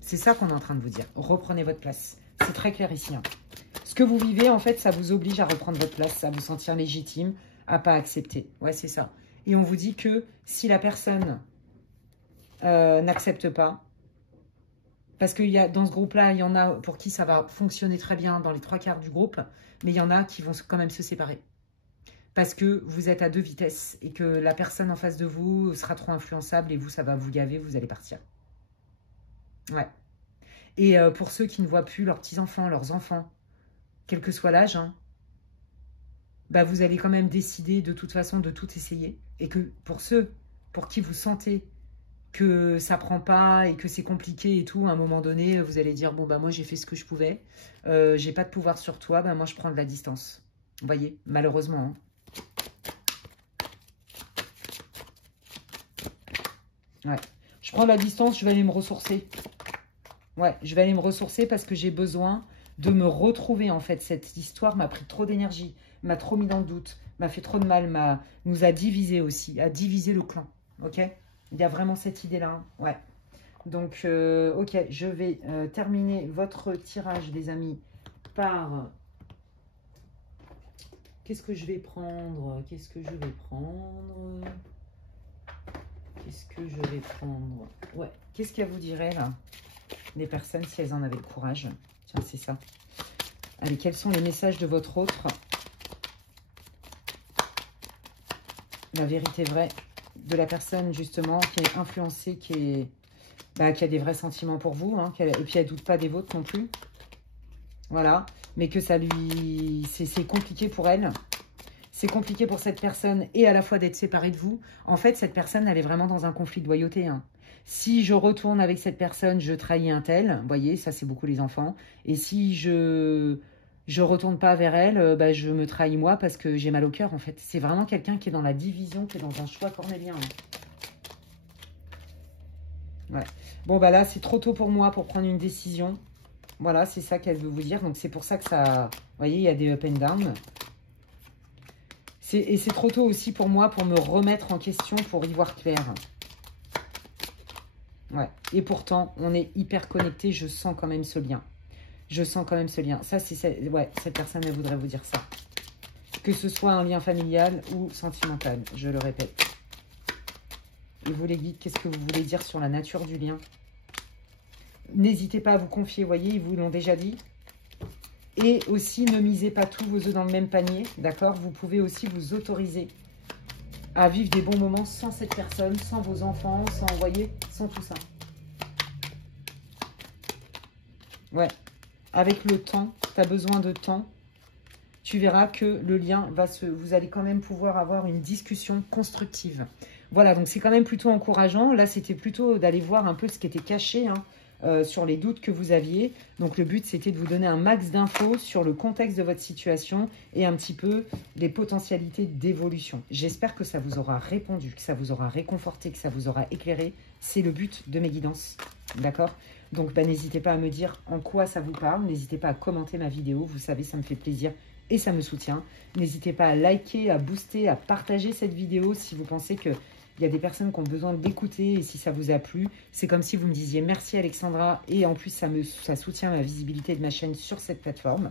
C'est ça qu'on est en train de vous dire. Reprenez votre place. C'est très clair ici. Hein. Ce que vous vivez, en fait, ça vous oblige à reprendre votre place, à vous sentir légitime, à pas accepter. Ouais, c'est ça. Et on vous dit que si la personne n'accepte pas, parce que dans ce groupe-là, il y en a pour qui ça va fonctionner très bien dans les 3/4 du groupe, mais il y en a qui vont quand même se séparer. Parce que vous êtes à 2 vitesses et que la personne en face de vous sera trop influençable et vous, ça va vous gaver, vous allez partir. Ouais. Et pour ceux qui ne voient plus leurs petits-enfants, leurs enfants, quel que soit l'âge, hein, bah vous allez quand même décider de toute façon de tout essayer. Et que pour ceux pour qui vous sentez que ça prend pas et que c'est compliqué et tout, à un moment donné, vous allez dire, bon, bah moi j'ai fait ce que je pouvais, j'ai pas de pouvoir sur toi, bah moi je prends de la distance. Vous voyez, malheureusement. Hein. Ouais. Je prends de la distance, je vais aller me ressourcer. Ouais, je vais aller me ressourcer parce que j'ai besoin de me retrouver, en fait. Cette histoire m'a pris trop d'énergie, m'a trop mis dans le doute, m'a fait trop de mal, nous a divisé aussi, a divisé le clan, ok? Il y a vraiment cette idée-là, hein. Ouais. Donc, ok, je vais terminer votre tirage, les amis, par... Qu'est-ce que je vais prendre? Qu'est-ce que je vais prendre? Qu'est-ce que je vais prendre? Ouais, qu'est-ce qu'elle vous dirait, là? Les personnes, si elles en avaient le courage. Tiens, c'est ça. Allez, quels sont les messages de votre autre? La vérité vraie de la personne, justement, qui est influencée, qui a des vrais sentiments pour vous, hein, et puis elle ne doute pas des vôtres non plus. Voilà. Mais que ça lui... C'est compliqué pour elle. C'est compliqué pour cette personne et à la fois d'être séparée de vous. En fait, cette personne, elle est vraiment dans un conflit de loyauté, hein. Si je retourne avec cette personne, je trahis un tel. Vous voyez, ça, c'est beaucoup les enfants. Et si je retourne pas vers elle, bah, je me trahis moi parce que j'ai mal au cœur, en fait. C'est vraiment quelqu'un qui est dans la division, qui est dans un choix cornélien. Hein. Ouais. Bon, bah là, c'est trop tôt pour moi pour prendre une décision. Voilà, c'est ça qu'elle veut vous dire. Donc, c'est pour ça que ça... Vous voyez, il y a des up and down. Et c'est trop tôt aussi pour moi pour me remettre en question, pour y voir clair. Ouais. Et pourtant, on est hyper connectés. Je sens quand même ce lien. Je sens quand même ce lien. Ça, c'est... Ouais, cette personne, elle voudrait vous dire ça. Que ce soit un lien familial ou sentimental, je le répète. Et vous, les guides, qu'est-ce que vous voulez dire sur la nature du lien? N'hésitez pas à vous confier, vous voyez, ils vous l'ont déjà dit. Et aussi, ne misez pas tous vos œufs dans le même panier, d'accord? Vous pouvez aussi vous autoriser à vivre des bons moments sans cette personne, sans vos enfants, sans, vous voyez, sans tout ça. Ouais. Avec le temps, tu as besoin de temps. Tu verras que le lien va se... Vous allez quand même pouvoir avoir une discussion constructive. Voilà, donc c'est quand même plutôt encourageant. Là, c'était plutôt d'aller voir un peu ce qui était caché, hein, sur les doutes que vous aviez. Donc, le but, c'était de vous donner un max d'infos sur le contexte de votre situation et un petit peu les potentialités d'évolution. J'espère que ça vous aura répondu, que ça vous aura réconforté, que ça vous aura éclairé. C'est le but de mes guidances, d'accord? Donc, bah, n'hésitez pas à me dire en quoi ça vous parle. N'hésitez pas à commenter ma vidéo. Vous savez, ça me fait plaisir et ça me soutient. N'hésitez pas à liker, à booster, à partager cette vidéo si vous pensez que... Il y a des personnes qui ont besoin d'écouter et si ça vous a plu, c'est comme si vous me disiez merci Alexandra et en plus ça soutient ma visibilité de ma chaîne sur cette plateforme.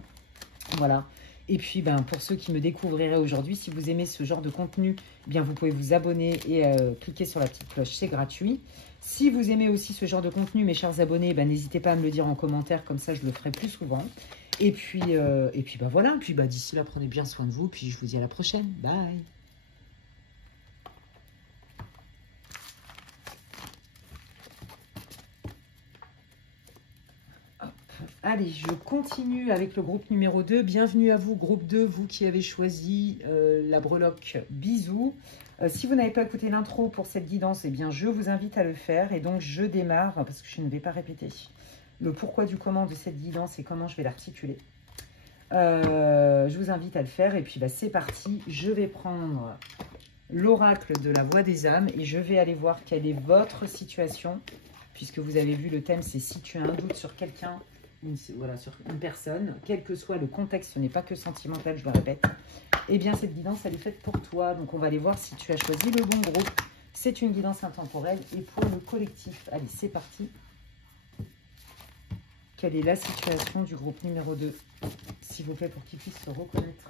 Voilà. Et puis, ben, pour ceux qui me découvriraient aujourd'hui, si vous aimez ce genre de contenu, eh bien, vous pouvez vous abonner et cliquer sur la petite cloche, c'est gratuit. Si vous aimez aussi ce genre de contenu, mes chers abonnés, ben, n'hésitez pas à me le dire en commentaire, comme ça je le ferai plus souvent. Et puis ben, voilà, puis ben, d'ici là, prenez bien soin de vous, puis je vous dis à la prochaine. Bye. Allez, je continue avec le groupe numéro 2. Bienvenue à vous, groupe 2, vous qui avez choisi la breloque Bisous. Si vous n'avez pas écouté l'intro pour cette guidance, eh bien, je vous invite à le faire. Et donc, je démarre, parce que je ne vais pas répéter le pourquoi du comment de cette guidance et comment je vais l'articuler. Je vous invite à le faire. Et puis, bah, c'est parti. Je vais prendre l'oracle de la voix des âmes et je vais aller voir quelle est votre situation. Puisque vous avez vu, le thème, c'est si tu as un doute sur quelqu'un, voilà, sur une personne, quel que soit le contexte, ce n'est pas que sentimental, je le répète, eh bien cette guidance, elle est faite pour toi. Donc on va aller voir si tu as choisi le bon groupe. C'est une guidance intemporelle et pour le collectif. Allez, c'est parti. Quelle est la situation du groupe numéro 2, s'il vous plaît, pour qu'ils puissent se reconnaître.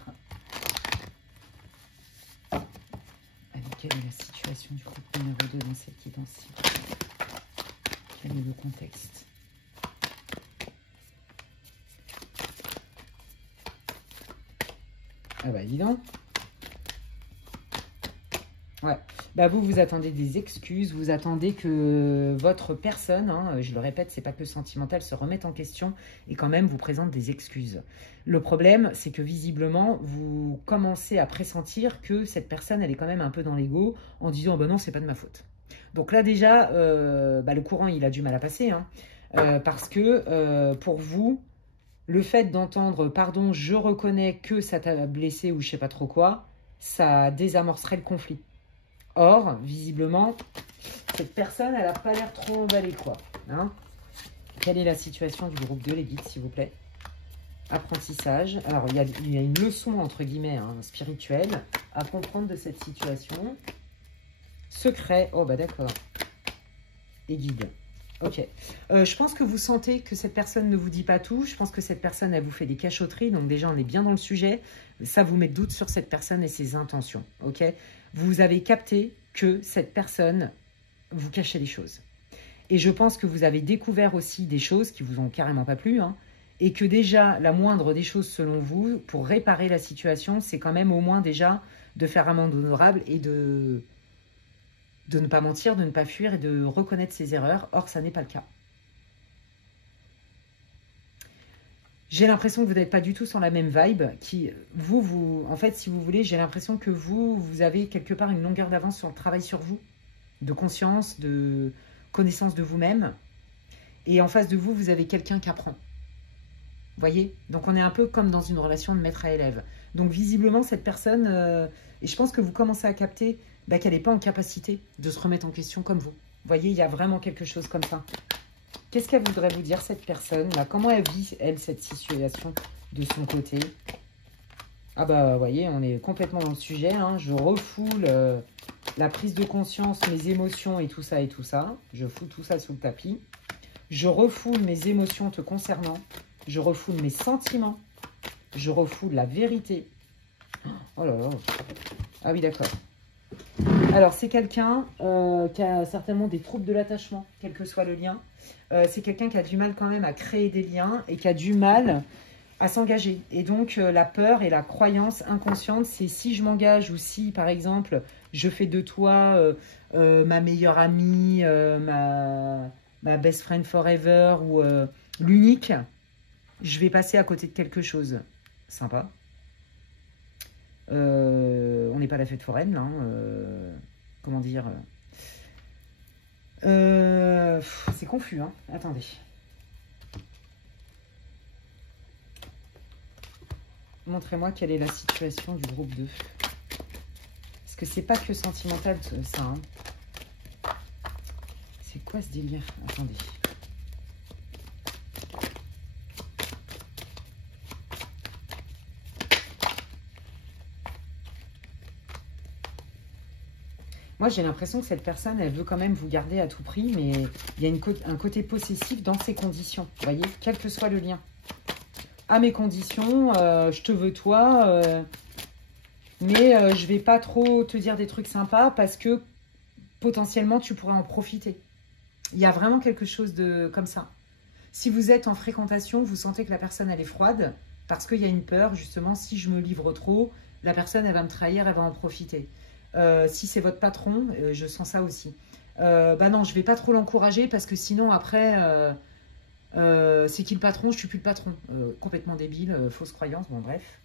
Allez, quelle est la situation du groupe numéro 2 dans cette guidance? Quel est le contexte? Ah bah dis donc. Ouais. Bah vous attendez des excuses, vous attendez que votre personne, hein, je le répète, c'est pas que sentimental, se remette en question et quand même vous présente des excuses. Le problème, c'est que visiblement, vous commencez à pressentir que cette personne, elle est quand même un peu dans l'ego en disant, oh bah non, c'est pas de ma faute. Donc là déjà, bah, le courant, il a du mal à passer, hein, parce que pour vous, le fait d'entendre « pardon, je reconnais que ça t'a blessé » ou je sais pas trop quoi, ça désamorcerait le conflit. Or, visiblement, cette personne, elle n'a pas l'air trop emballée, quoi. Hein. Quelle est la situation du groupe 2, les guides, s'il vous plaît? Apprentissage. Alors, il y a une leçon, entre guillemets, hein, spirituelle à comprendre de cette situation. Secret. Oh, bah d'accord. Et guide. Ok. Je pense que vous sentez que cette personne ne vous dit pas tout. Je pense que cette personne, elle vous fait des cachotteries. Donc déjà, on est bien dans le sujet. Ça vous met de doute sur cette personne et ses intentions. Ok. Vous avez capté que cette personne vous cachait des choses. Et je pense que vous avez découvert aussi des choses qui vous ont carrément pas plu. Hein, et que déjà, la moindre des choses, selon vous, pour réparer la situation, c'est quand même au moins déjà de faire amende honorable et de ne pas mentir, de ne pas fuir et de reconnaître ses erreurs. Or, ça n'est pas le cas. J'ai l'impression que vous n'êtes pas du tout sur la même vibe. En fait, si vous voulez, j'ai l'impression que vous avez quelque part une longueur d'avance sur le travail sur vous, de conscience, de connaissance de vous-même. Et en face de vous, vous avez quelqu'un qui apprend. Vous voyez? Donc, on est un peu comme dans une relation de maître à élève. Donc, visiblement, cette personne, et je pense que vous commencez à capter qu'elle n'est pas en capacité de se remettre en question comme vous. Vous voyez, il y a vraiment quelque chose comme ça. Qu'est-ce qu'elle voudrait vous dire, cette personne là? Comment elle vit, elle, cette situation de son côté? Ah bah, vous voyez, on est complètement dans le sujet. Hein. Je refoule la prise de conscience, mes émotions et tout ça et tout ça. Je fous tout ça sous le tapis. Je refoule mes émotions te concernant. Je refoule mes sentiments. Je refoule la vérité. Oh là là. Ah oui, d'accord. Alors, c'est quelqu'un qui a certainement des troubles de l'attachement, quel que soit le lien. C'est quelqu'un qui a du mal quand même à créer des liens et qui a du mal à s'engager. Et donc, la peur et la croyance inconsciente, c'est si je m'engage ou si, par exemple, je fais de toi ma meilleure amie, ma best friend forever ou l'unique, je vais passer à côté de quelque chose. Sympa. On n'est pas à la fête foraine, là. Comment dire c'est confus, hein. Attendez. Montrez-moi quelle est la situation du groupe 2. Parce que c'est pas que sentimental, ça. Hein. C'est quoi ce délire? Attendez. Moi, j'ai l'impression que cette personne, elle veut quand même vous garder à tout prix, mais il y a un côté possessif dans ces conditions, vous voyez, quel que soit le lien. à mes conditions, je te veux toi, mais je vais pas trop te dire des trucs sympas parce que potentiellement tu pourrais en profiter. Il y a vraiment quelque chose de comme ça. Si vous êtes en fréquentation, vous sentez que la personne elle est froide parce qu'il y a une peur, justement, si je me livre trop, la personne elle va me trahir, elle va en profiter. Si c'est votre patron, je sens ça aussi. Bah non, je vais pas trop l'encourager parce que sinon après, c'est qui le patron? Je suis plus le patron. Complètement débile, fausse croyance, bon bref.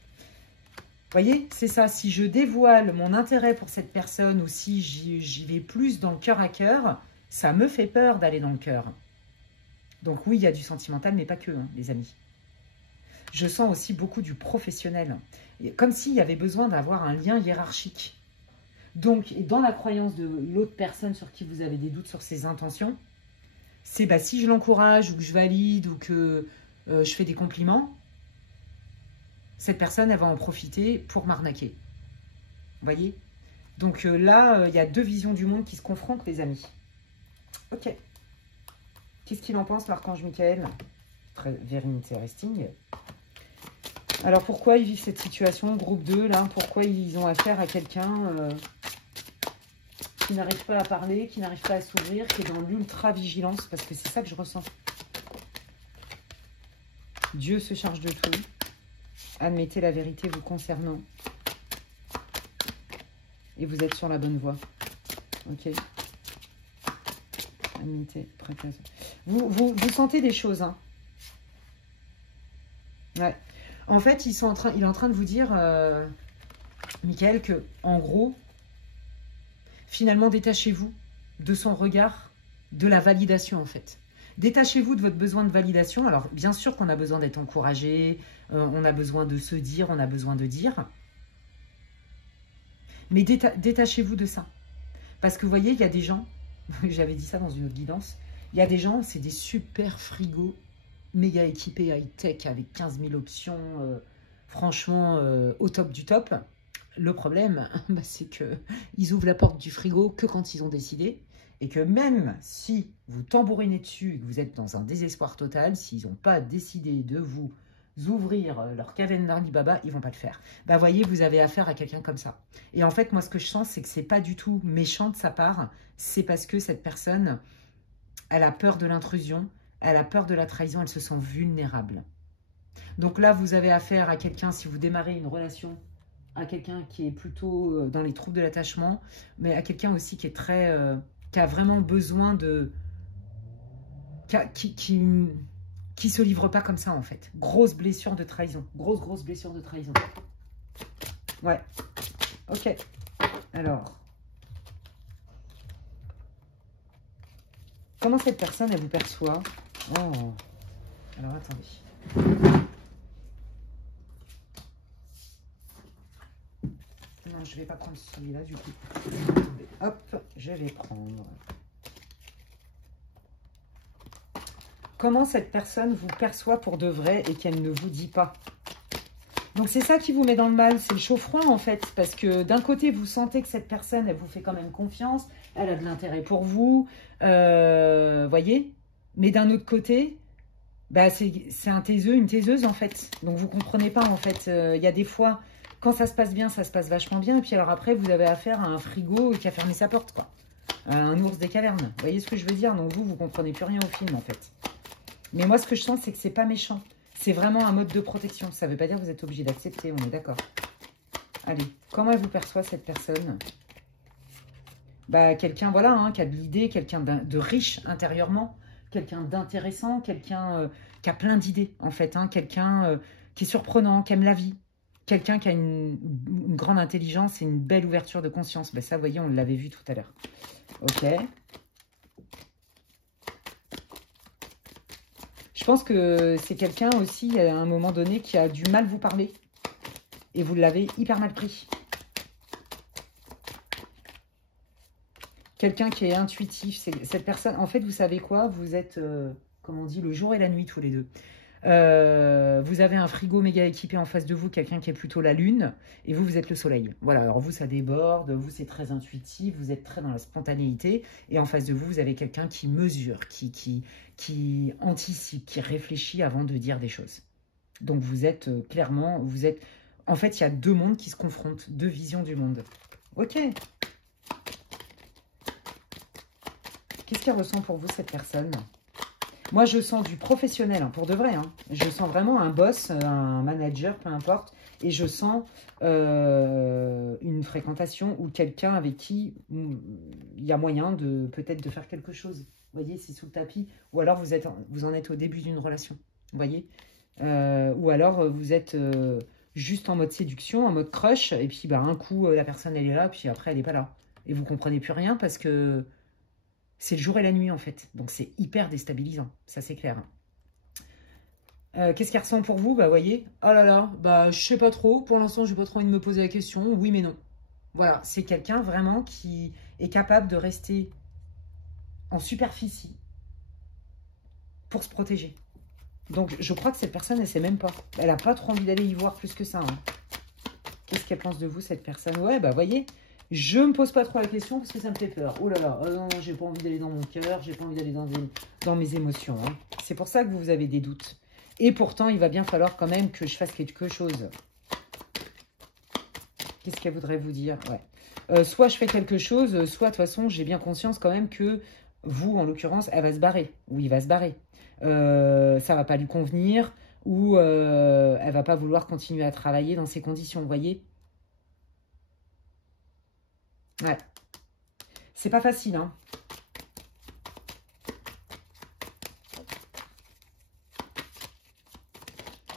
Vous voyez, c'est ça. Si je dévoile mon intérêt pour cette personne ou si j'y vais plus dans le cœur à cœur, ça me fait peur d'aller dans le cœur. Donc oui, il y a du sentimental, mais pas que, hein, les amis. Je sens aussi beaucoup du professionnel. Comme s'il y avait besoin d'avoir un lien hiérarchique. Donc, et dans la croyance de l'autre personne sur qui vous avez des doutes sur ses intentions, c'est bah, si je l'encourage ou que je valide ou que je fais des compliments, cette personne, elle va en profiter pour m'arnaquer. Vous voyez? Donc là, il y a deux visions du monde qui se confrontent, les amis. Ok. Qu'est-ce qu'il en pense, l'archange Michael? Très very interesting. Alors, pourquoi ils vivent cette situation, groupe 2, là? Pourquoi ils ont affaire à quelqu'un qui n'arrive pas à parler, qui n'arrive pas à s'ouvrir, qui est dans l'ultra-vigilance? Parce que c'est ça que je ressens. Dieu se charge de tout. Admettez la vérité vous concernant. Et vous êtes sur la bonne voie. Ok. Admettez, prêtez. Vous sentez des choses, hein. Ouais. En fait, il est en train de vous dire, Michael, que en gros, finalement, détachez-vous de son regard, de la validation, en fait. Détachez-vous de votre besoin de validation. Alors, bien sûr qu'on a besoin d'être encouragé, on a besoin de se dire, on a besoin de dire. Mais détachez-vous de ça. Parce que vous voyez, il y a des gens, j'avais dit ça dans une autre guidance, il y a des gens, c'est des super frigos, méga équipés, high-tech, avec 15 000 options, franchement, au top du top. Le problème, bah, c'est qu'ils ouvrent la porte du frigo que quand ils ont décidé. Et que même si vous tambourinez dessus et que vous êtes dans un désespoir total, s'ils n'ont pas décidé de vous ouvrir leur caverne d'Alibaba, ils ne vont pas le faire. Bah voyez, vous avez affaire à quelqu'un comme ça. Et en fait, moi, ce que je sens, c'est que ce n'est pas du tout méchant de sa part. C'est parce que cette personne, elle a peur de l'intrusion, elle a peur de la trahison, elle se sent vulnérable. Donc là, vous avez affaire à quelqu'un, si vous démarrez une relation, à quelqu'un qui est plutôt dans les troubles de l'attachement, mais à quelqu'un aussi qui est très... qui a vraiment besoin de... qui se livre pas comme ça, en fait. Grosse blessure de trahison. Grosse blessure de trahison. Ouais. Ok. Alors. Comment cette personne, elle vous perçoit? Oh. Alors, attendez. Non, je vais pas prendre celui-là, du coup. Attendez. Hop, je vais prendre... Comment cette personne vous perçoit pour de vrai et qu'elle ne vous dit pas? Donc, c'est ça qui vous met dans le mal. C'est le chaud-froid, en fait. Parce que d'un côté, vous sentez que cette personne, elle vous fait quand même confiance. Elle a de l'intérêt pour vous. Voyez? Mais d'un autre côté, bah, c'est un taiseux, une taiseuse, en fait. Donc, vous ne comprenez pas, en fait. Il y a des fois, quand ça se passe bien, ça se passe vachement bien. Et puis, alors après, vous avez affaire à un frigo qui a fermé sa porte, quoi. Un ours des cavernes. Vous voyez ce que je veux dire? Donc, vous ne comprenez plus rien au film, en fait. Mais moi, ce que je sens, c'est que c'est pas méchant. C'est vraiment un mode de protection. Ça ne veut pas dire que vous êtes obligé d'accepter, on est d'accord. Allez, comment elle vous perçoit, cette personne? Bah, quelqu'un, voilà, hein, qui a de l'idée, quelqu'un de riche intérieurement, quelqu'un d'intéressant, quelqu'un qui a plein d'idées, en fait. Hein, quelqu'un qui est surprenant, qui aime la vie. Quelqu'un qui a une grande intelligence et une belle ouverture de conscience. Ben, ça, vous voyez, on l'avait vu tout à l'heure. Ok. Je pense que c'est quelqu'un aussi, à un moment donné, qui a du mal vous parler. Et vous l'avez hyper mal pris. Quelqu'un qui est intuitif. Cette personne, en fait, vous savez quoi? Vous êtes, comme on dit, le jour et la nuit tous les deux. Vous avez un frigo méga équipé en face de vous, quelqu'un qui est plutôt la lune, et vous, vous êtes le soleil. Voilà, alors vous, ça déborde, vous, c'est très intuitif, vous êtes très dans la spontanéité, et en face de vous, vous avez quelqu'un qui mesure, qui anticipe, qui réfléchit avant de dire des choses. Donc vous êtes clairement, en fait, il y a deux mondes qui se confrontent, deux visions du monde. Ok. Qu'est-ce qu'elle ressent pour vous, cette personne? Moi, je sens du professionnel, hein, pour de vrai. Hein. Je sens vraiment un boss, un manager, peu importe. Et je sens une fréquentation ou quelqu'un avec qui il y a moyen de peut-être de faire quelque chose. Vous voyez, c'est sous le tapis. Ou alors, vous en êtes au début d'une relation. Vous voyez, ou alors, vous êtes juste en mode séduction, en mode crush. Et puis, bah, un coup, la personne, elle est là. Puis après, elle n'est pas là. Et vous ne comprenez plus rien parce que c'est le jour et la nuit, en fait. Donc, c'est hyper déstabilisant. Ça, c'est clair. Qu'est-ce qu'elle ressent pour vous? Bah, voyez. Oh là là, bah, je sais pas trop. Pour l'instant, j'ai pas trop envie de me poser la question. Oui, mais non. Voilà, c'est quelqu'un vraiment qui est capable de rester en superficie pour se protéger. Donc, je crois que cette personne, elle sait même pas. Elle a pas trop envie d'aller y voir plus que ça. Hein. Qu'est-ce qu'elle pense de vous, cette personne? Ouais, bah, voyez. Je me pose pas trop la question parce que ça me fait peur. Oh là là, non, j'ai pas envie d'aller dans mon cœur, j'ai pas envie d'aller dans mes émotions. Hein. C'est pour ça que vous avez des doutes. Et pourtant, il va bien falloir quand même que je fasse quelque chose. Qu'est-ce qu'elle voudrait vous dire? Ouais. Soit je fais quelque chose, soit de toute façon, j'ai bien conscience quand même que vous, en l'occurrence, elle va se barrer. Ou il va se barrer. Ça va pas lui convenir. Ou elle va pas vouloir continuer à travailler dans ces conditions, vous voyez? Ouais. C'est pas facile, hein.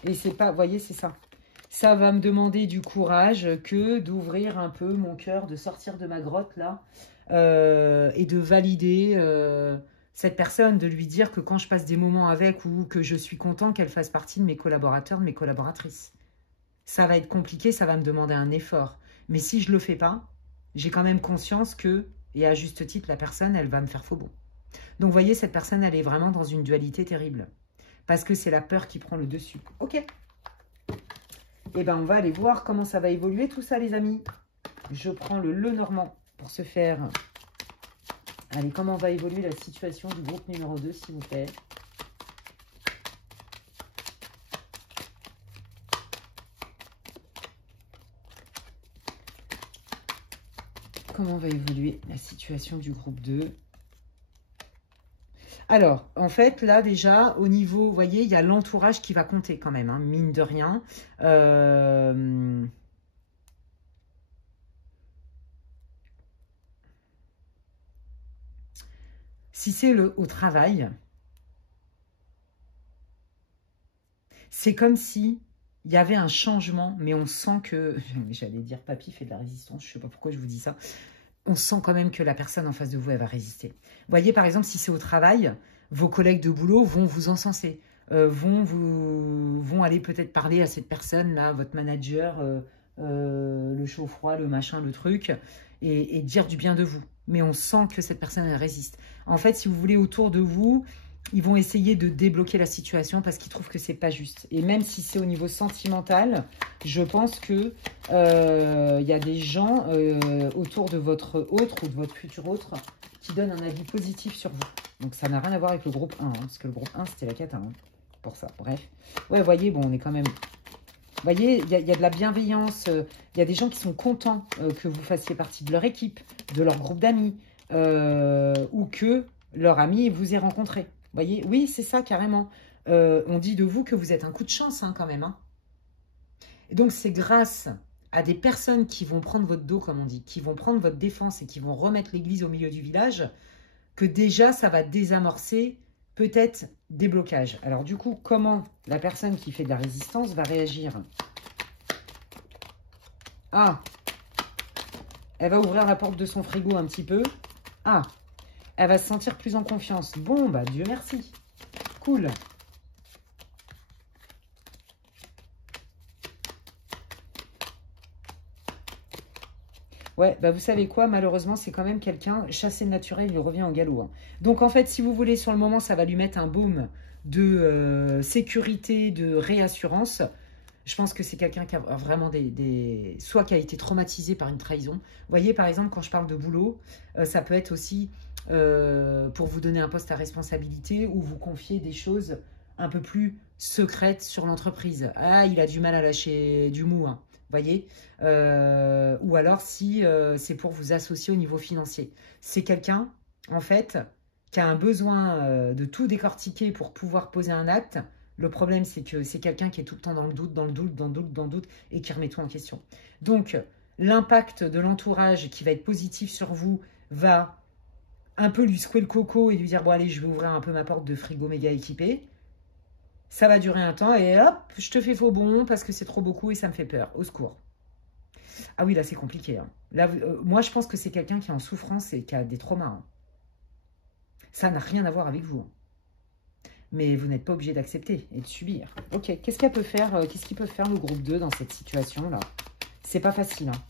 Et c'est pas, vous voyez, c'est ça. Ça va me demander du courage que d'ouvrir un peu mon cœur, de sortir de ma grotte, là, et de valider cette personne, de lui dire que quand je passe des moments avec ou que je suis content qu'elle fasse partie de mes collaborateurs, de mes collaboratrices. Ça va être compliqué, ça va me demander un effort. Mais si je ne le fais pas, j'ai quand même conscience que, et à juste titre, la personne, elle va me faire faux bon. Donc, vous voyez, cette personne, elle est vraiment dans une dualité terrible. Parce que c'est la peur qui prend le dessus. Ok. Eh bien, on va aller voir comment ça va évoluer tout ça, les amis. Je prends le Lenormand pour se faire... Allez, comment va évoluer la situation du groupe numéro 2, s'il vous plaît? Comment va évoluer la situation du groupe 2? Alors, en fait, là, déjà, au niveau, vous voyez, il y a l'entourage qui va compter quand même, hein, mine de rien. Si c'est au travail, c'est comme si il y avait un changement, mais on sent que, j'allais dire papy fait de la résistance, je ne sais pas pourquoi je vous dis ça, on sent quand même que la personne en face de vous, elle va résister. Vous voyez, par exemple, si c'est au travail, vos collègues de boulot vont vous encenser, vont aller peut-être parler à cette personne-là, votre manager, le chaud-froid, le machin, le truc, et dire du bien de vous. Mais on sent que cette personne, elle résiste. En fait, si vous voulez, autour de vous, ils vont essayer de débloquer la situation parce qu'ils trouvent que c'est pas juste. Et même si c'est au niveau sentimental, je pense que y a des gens autour de votre autre ou de votre futur autre qui donnent un avis positif sur vous. Donc ça n'a rien à voir avec le groupe 1, hein, parce que le groupe 1, c'était la cata, hein, pour ça. Bref. Ouais, vous voyez, bon, on est quand même... Vous voyez, il y a de la bienveillance, il y a des gens qui sont contents que vous fassiez partie de leur équipe, de leur groupe d'amis, ou que leur ami vous ait rencontré. Vous voyez, oui, c'est ça, carrément. On dit de vous que vous êtes un coup de chance, hein, quand même. Hein. Et donc, c'est grâce à des personnes qui vont prendre votre dos, comme on dit, qui vont prendre votre défense et qui vont remettre l'église au milieu du village, que déjà, ça va désamorcer peut-être des blocages. Alors, du coup, comment la personne qui fait de la résistance va réagir? Ah, elle va ouvrir la porte de son frigo un petit peu. Ah, elle va se sentir plus en confiance. Bon, bah, Dieu merci. Cool. Ouais, bah vous savez quoi, malheureusement, c'est quand même quelqu'un, chassé de naturel, il revient au galop. Hein. Donc, en fait, si vous voulez, sur le moment, ça va lui mettre un baume de sécurité, de réassurance. Je pense que c'est quelqu'un qui a vraiment soit qui a été traumatisé par une trahison. Vous voyez, par exemple, quand je parle de boulot, ça peut être aussi pour vous donner un poste à responsabilité ou vous confier des choses un peu plus secrète sur l'entreprise. Ah, il a du mal à lâcher du mou, hein, voyez. Ou alors si c'est pour vous associer au niveau financier. C'est quelqu'un, en fait, qui a un besoin de tout décortiquer pour pouvoir poser un acte. Le problème, c'est que c'est quelqu'un qui est tout le temps dans le doute, dans le doute, dans le doute, dans le doute, et qui remet tout en question. Donc, l'impact de l'entourage qui va être positif sur vous va un peu lui secouer le coco et lui dire, bon allez, je vais ouvrir un peu ma porte de frigo méga équipée. Ça va durer un temps et hop, je te fais faux bon parce que c'est trop beaucoup et ça me fait peur. Au secours. Ah oui, là, c'est compliqué. Hein. Là, moi, je pense que c'est quelqu'un qui est en souffrance et qui a des traumas. Hein. Ça n'a rien à voir avec vous. Hein. Mais vous n'êtes pas obligé d'accepter et de subir. Ok, qu'est-ce qu'elle peut faire, qu'est-ce qu'il peut faire le groupe 2 dans cette situation-là? C'est pas facile. Hein.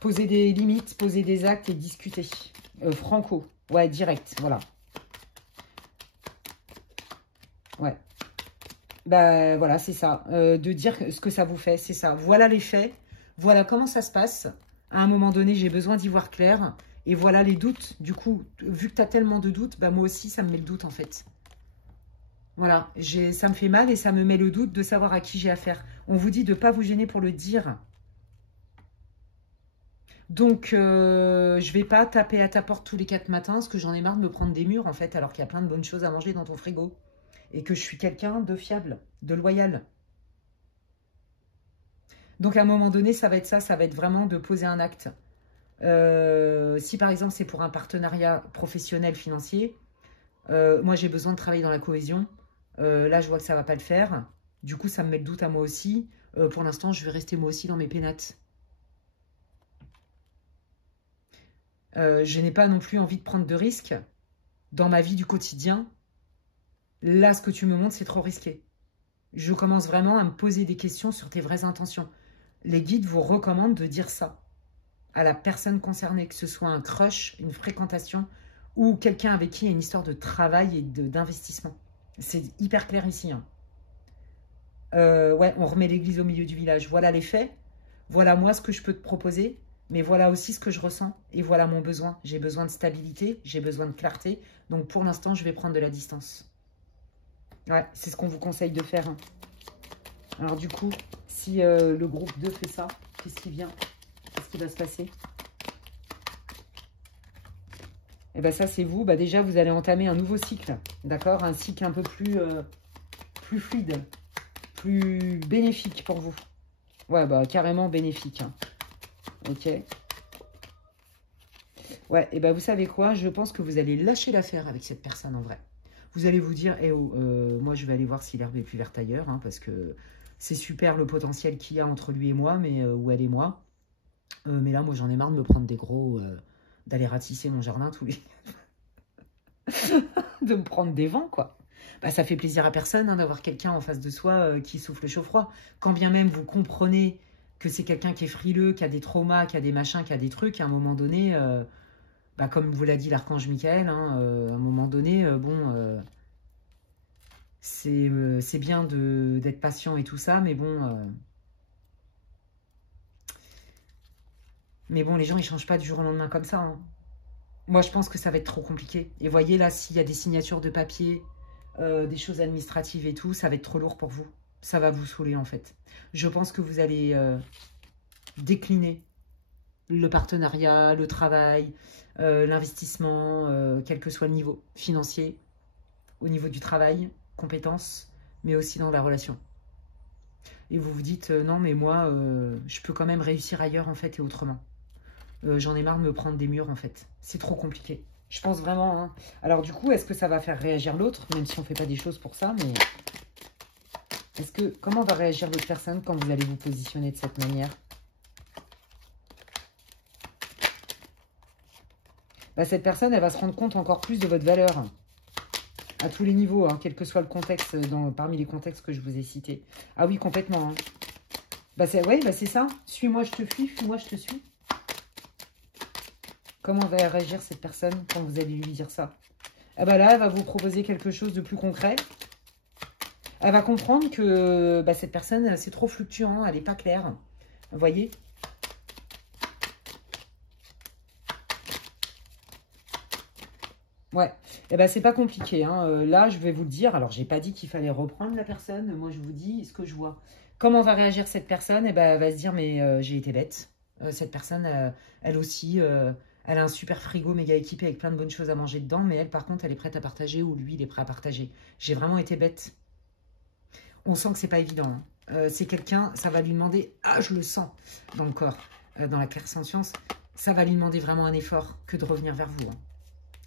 Poser des limites, poser des actes et discuter. Franco. Ouais, direct, voilà. Ouais. Bah voilà, c'est ça. De dire ce que ça vous fait, c'est ça. Voilà les faits. Voilà comment ça se passe. À un moment donné, j'ai besoin d'y voir clair. Et voilà les doutes. Du coup, vu que tu as tellement de doutes, bah moi aussi, ça me met le doute en fait. Voilà, ça me fait mal et ça me met le doute de savoir à qui j'ai affaire. On vous dit de ne pas vous gêner pour le dire. Donc, je ne vais pas taper à ta porte tous les 4 matins parce que j'en ai marre de me prendre des murs en fait, alors qu'il y a plein de bonnes choses à manger dans ton frigo. Et que je suis quelqu'un de fiable, de loyal. Donc, à un moment donné, ça va être ça va être vraiment de poser un acte. Si par exemple, c'est pour un partenariat professionnel financier, moi, j'ai besoin de travailler dans la cohésion. Là, je vois que ça ne va pas le faire. Du coup, ça me met le doute à moi aussi. Pour l'instant, je vais rester moi aussi dans mes pénates. Je n'ai pas non plus envie de prendre de risques dans ma vie du quotidien. Là, ce que tu me montres, c'est trop risqué. Je commence vraiment à me poser des questions sur tes vraies intentions. Les guides vous recommandent de dire ça à la personne concernée, que ce soit un crush, une fréquentation ou quelqu'un avec qui il y a une histoire de travail et d'investissement. C'est hyper clair ici. Hein. Ouais, on remet l'église au milieu du village. Voilà les faits. Voilà moi ce que je peux te proposer. Mais voilà aussi ce que je ressens. Et voilà mon besoin. J'ai besoin de stabilité. J'ai besoin de clarté. Donc pour l'instant, je vais prendre de la distance. Ouais, c'est ce qu'on vous conseille de faire. Hein. Alors du coup, si le groupe 2 fait ça, qu'est-ce qui vient? Qu'est-ce qui va se passer? Et bien ça, c'est vous. Bah, déjà, vous allez entamer un nouveau cycle. D'accord? Un cycle un peu plus fluide, plus bénéfique pour vous. Ouais, bah carrément bénéfique. Hein. Ok. Ouais, et ben vous savez quoi? Je pense que vous allez lâcher l'affaire avec cette personne en vrai. Vous allez vous dire, eh oh, moi je vais aller voir si l'herbe est plus verte ailleurs, hein, parce que c'est super le potentiel qu'il y a entre lui et moi, mais ou elle et moi. Mais là, moi j'en ai marre de me prendre des gros, d'aller ratisser mon jardin tous les... de me prendre des vents, quoi. Bah, ça fait plaisir à personne hein, d'avoir quelqu'un en face de soi qui souffle chaud-froid. Quand bien même vous comprenez que c'est quelqu'un qui est frileux, qui a des traumas, qui a des machins, qui a des trucs, à un moment donné, bah, comme vous l'a dit l'archange Michael, hein, à un moment donné, bon, c'est bien d'être patient et tout ça, mais bon, les gens, ils changent pas du jour au lendemain comme ça. Hein. Moi, je pense que ça va être trop compliqué. Et voyez, là, s'il y a des signatures de papier, des choses administratives et tout, ça va être trop lourd pour vous. Ça va vous saouler, en fait. Je pense que vous allez décliner le partenariat, le travail, l'investissement, quel que soit le niveau financier, au niveau du travail, compétences, mais aussi dans la relation. Et vous vous dites, non, mais moi, je peux quand même réussir ailleurs, en fait, et autrement. J'en ai marre de me prendre des murs, en fait. C'est trop compliqué. Je pense vraiment. Hein. Alors, du coup, est-ce que ça va faire réagir l'autre, même si on ne fait pas des choses pour ça, mais... Comment va réagir l'autre personne quand vous allez vous positionner de cette manière? Bah, cette personne, elle va se rendre compte encore plus de votre valeur. À tous les niveaux, hein, quel que soit le contexte, parmi les contextes que je vous ai cités. Ah oui, complètement. Hein. Bah, ouais, bah, c'est ça. Suis-moi, je te fuis. Fuis-moi, je te suis. Comment va réagir cette personne quand vous allez lui dire ça? Ah bah là, elle va vous proposer quelque chose de plus concret. Elle va comprendre que bah, cette personne, c'est trop fluctuant, elle n'est pas claire. Vous voyez? Ouais, eh ben, c'est pas compliqué, hein. Là, je vais vous le dire. Alors, j'ai pas dit qu'il fallait reprendre la personne. Moi, je vous dis ce que je vois. Comment va réagir cette personne? Eh ben, elle va se dire, mais j'ai été bête. Cette personne, elle aussi, elle a un super frigo méga équipé avec plein de bonnes choses à manger dedans. Mais elle, par contre, elle est prête à partager ou lui, il est prêt à partager. J'ai vraiment été bête. On sent que c'est pas évident, hein. C'est quelqu'un, ça va lui demander, ah, je le sens dans le corps, dans la clairsentience, ça va lui demander vraiment un effort que de revenir vers vous, hein.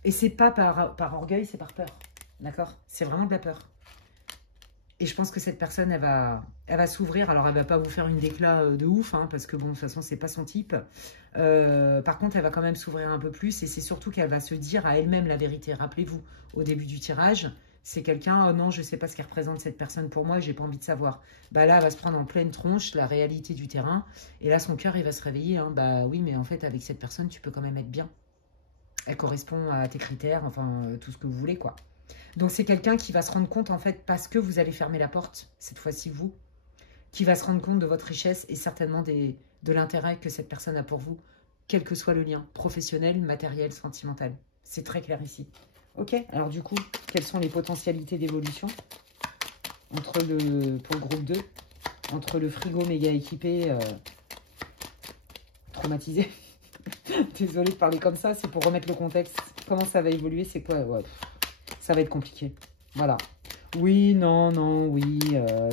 Et c'est pas par orgueil, c'est par peur. D'accord? C'est vraiment de la peur. Et je pense que cette personne, elle va s'ouvrir. Alors, elle va pas vous faire une déclat de ouf, hein, parce que bon, de toute façon, c'est pas son type. Par contre, elle va quand même s'ouvrir un peu plus. Et c'est surtout qu'elle va se dire à elle-même la vérité. Rappelez-vous, au début du tirage, c'est quelqu'un, oh non, je sais pas ce qu'elle représente cette personne pour moi, j'ai pas envie de savoir. Bah là, elle va se prendre en pleine tronche la réalité du terrain. Et là, son cœur, il va se réveiller, hein. Bah oui, mais en fait, avec cette personne, tu peux quand même être bien. Elle correspond à tes critères, enfin, tout ce que vous voulez, quoi. Donc, c'est quelqu'un qui va se rendre compte, en fait, parce que vous allez fermer la porte, cette fois-ci, vous, qui va se rendre compte de votre richesse et certainement de l'intérêt que cette personne a pour vous, quel que soit le lien, professionnel, matériel, sentimental. C'est très clair ici. Ok, alors du coup, quelles sont les potentialités d'évolution pour le groupe 2, entre le frigo méga équipé, traumatisé. Désolée de parler comme ça, c'est pour remettre le contexte. Comment ça va évoluer, c'est quoi? Ouais, ça va être compliqué. Voilà. Oui, non, non, oui,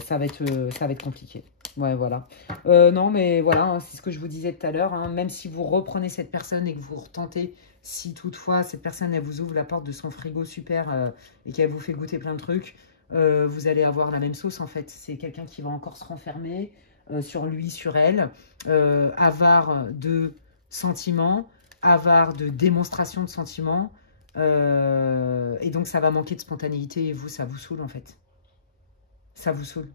ça va être compliqué. Ouais, voilà. Non, mais voilà, hein, c'est ce que je vous disais tout à l'heure, hein. Même si vous reprenez cette personne et que vous retentez, si toutefois cette personne, elle vous ouvre la porte de son frigo super et qu'elle vous fait goûter plein de trucs, vous allez avoir la même sauce en fait. C'est quelqu'un qui va encore se renfermer sur lui, sur elle, avare de sentiments, avare de démonstration de sentiments. Et donc, ça va manquer de spontanéité et vous, ça vous saoule en fait. Ça vous saoule.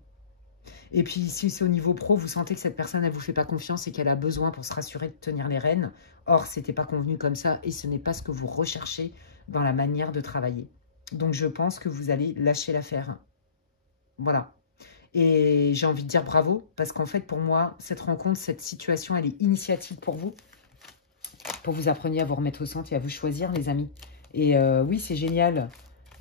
Et puis, si c'est au niveau pro, vous sentez que cette personne, elle vous fait pas confiance et qu'elle a besoin pour se rassurer de tenir les rênes. Or, c'était pas convenu comme ça et ce n'est pas ce que vous recherchez dans la manière de travailler. Donc, je pense que vous allez lâcher l'affaire. Voilà. Et j'ai envie de dire bravo parce qu'en fait, pour moi, cette rencontre, cette situation, elle est initiatique pour vous. Pour vous appreniez à vous remettre au centre et à vous choisir, les amis. Et oui, c'est génial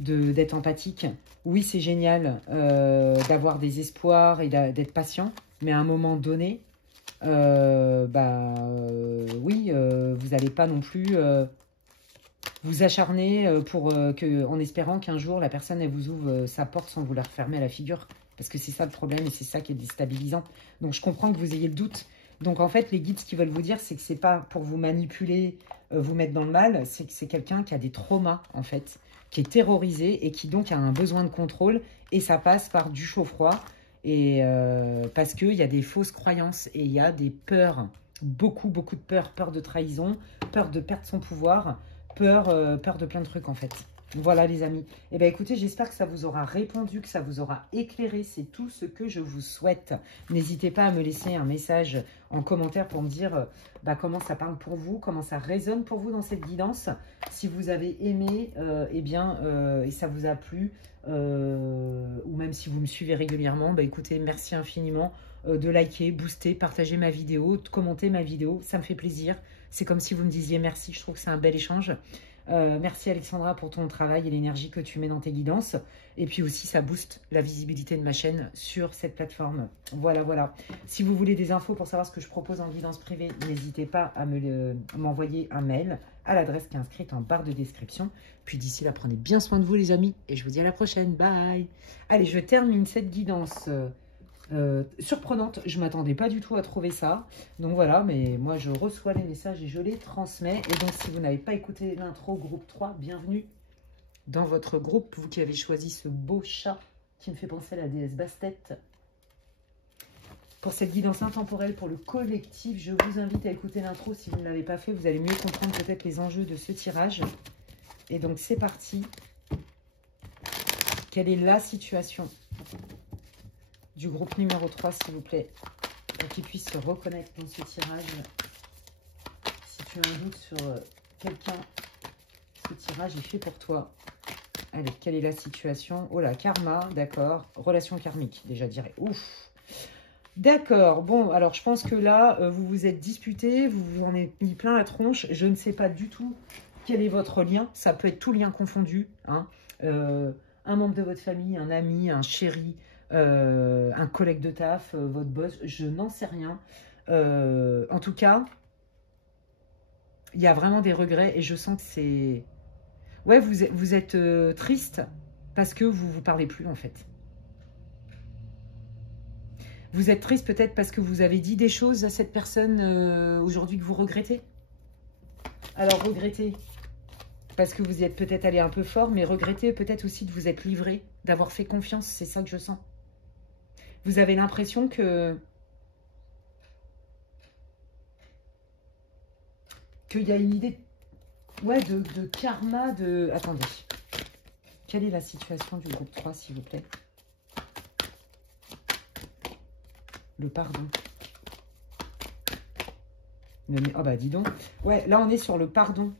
d'être empathique. Oui, c'est génial d'avoir des espoirs et d'être patient. Mais à un moment donné, oui, vous n'allez pas non plus vous acharner en espérant qu'un jour, la personne, elle vous ouvre sa porte sans vous la refermer à la figure. Parce que c'est ça le problème et c'est ça qui est déstabilisant. Donc, je comprends que vous ayez le doute. Donc, en fait, les guides, ce qu'ils veulent vous dire, c'est que c'est pas pour vous manipuler, vous mettre dans le mal. C'est que c'est quelqu'un qui a des traumas, en fait, qui est terrorisé et qui, donc, a un besoin de contrôle. Et ça passe par du chaud-froid. Et parce qu'il y a des fausses croyances et il y a des peurs. Beaucoup, beaucoup de peurs. Peur de trahison, peur de perdre son pouvoir, peur de plein de trucs, en fait. Voilà les amis. Eh bien écoutez, j'espère que ça vous aura répondu, que ça vous aura éclairé. C'est tout ce que je vous souhaite. N'hésitez pas à me laisser un message en commentaire pour me dire comment ça parle pour vous, comment ça résonne pour vous dans cette guidance. Si vous avez aimé, et ça vous a plu, ou même si vous me suivez régulièrement, écoutez, merci infiniment de liker, booster, partager ma vidéo, de commenter ma vidéo. Ça me fait plaisir. C'est comme si vous me disiez merci. Je trouve que c'est un bel échange. Merci Alexandra pour ton travail et l'énergie que tu mets dans tes guidances. Et puis aussi, ça booste la visibilité de ma chaîne sur cette plateforme. Voilà, voilà. Si vous voulez des infos pour savoir ce que je propose en guidance privée, n'hésitez pas à m'envoyer un mail à l'adresse qui est inscrite en barre de description. Puis d'ici là, prenez bien soin de vous les amis. Et je vous dis à la prochaine. Bye. Allez, je termine cette guidance surprenante. Je ne m'attendais pas du tout à trouver ça. Donc voilà, mais moi je reçois les messages et je les transmets. Et donc si vous n'avez pas écouté l'intro groupe 3, bienvenue dans votre groupe. Vous qui avez choisi ce beau chat qui me fait penser à la déesse Bastet. Pour cette guidance intemporelle pour le collectif, je vous invite à écouter l'intro. Si vous ne l'avez pas fait, vous allez mieux comprendre peut-être les enjeux de ce tirage. Et donc c'est parti. Quelle est la situation du groupe numéro 3, s'il vous plaît, pour qu'il puisse se reconnaître dans ce tirage. Si tu as un doute sur quelqu'un, ce tirage est fait pour toi. Allez, quelle est la situation? Oh là, karma, d'accord. Relation karmique, déjà, je dirais. Ouf. D'accord, bon, alors je pense que là, vous vous êtes disputés, vous vous en êtes mis plein la tronche. Je ne sais pas du tout Quel est votre lien? Ça peut être tout lien confondu. Hein. Un membre de votre famille, un ami, un chéri, un collègue de taf, votre boss, je n'en sais rien. En tout cas, il y a vraiment des regrets et je sens que c'est... Ouais, vous êtes triste parce que vous ne vous parlez plus en fait. Vous êtes triste peut-être parce que vous avez dit des choses à cette personne aujourd'hui que vous regrettez. Alors regrettez parce que vous y êtes peut-être allé un peu fort, mais regrettez peut-être aussi de vous être livré, d'avoir fait confiance, c'est ça que je sens. Vous avez l'impression que... qu'il y a une idée ouais, de karma, de... Attendez. Quelle est la situation du groupe 3, s'il vous plaît? Le pardon. Oh bah dis donc. Ouais, là on est sur le pardon.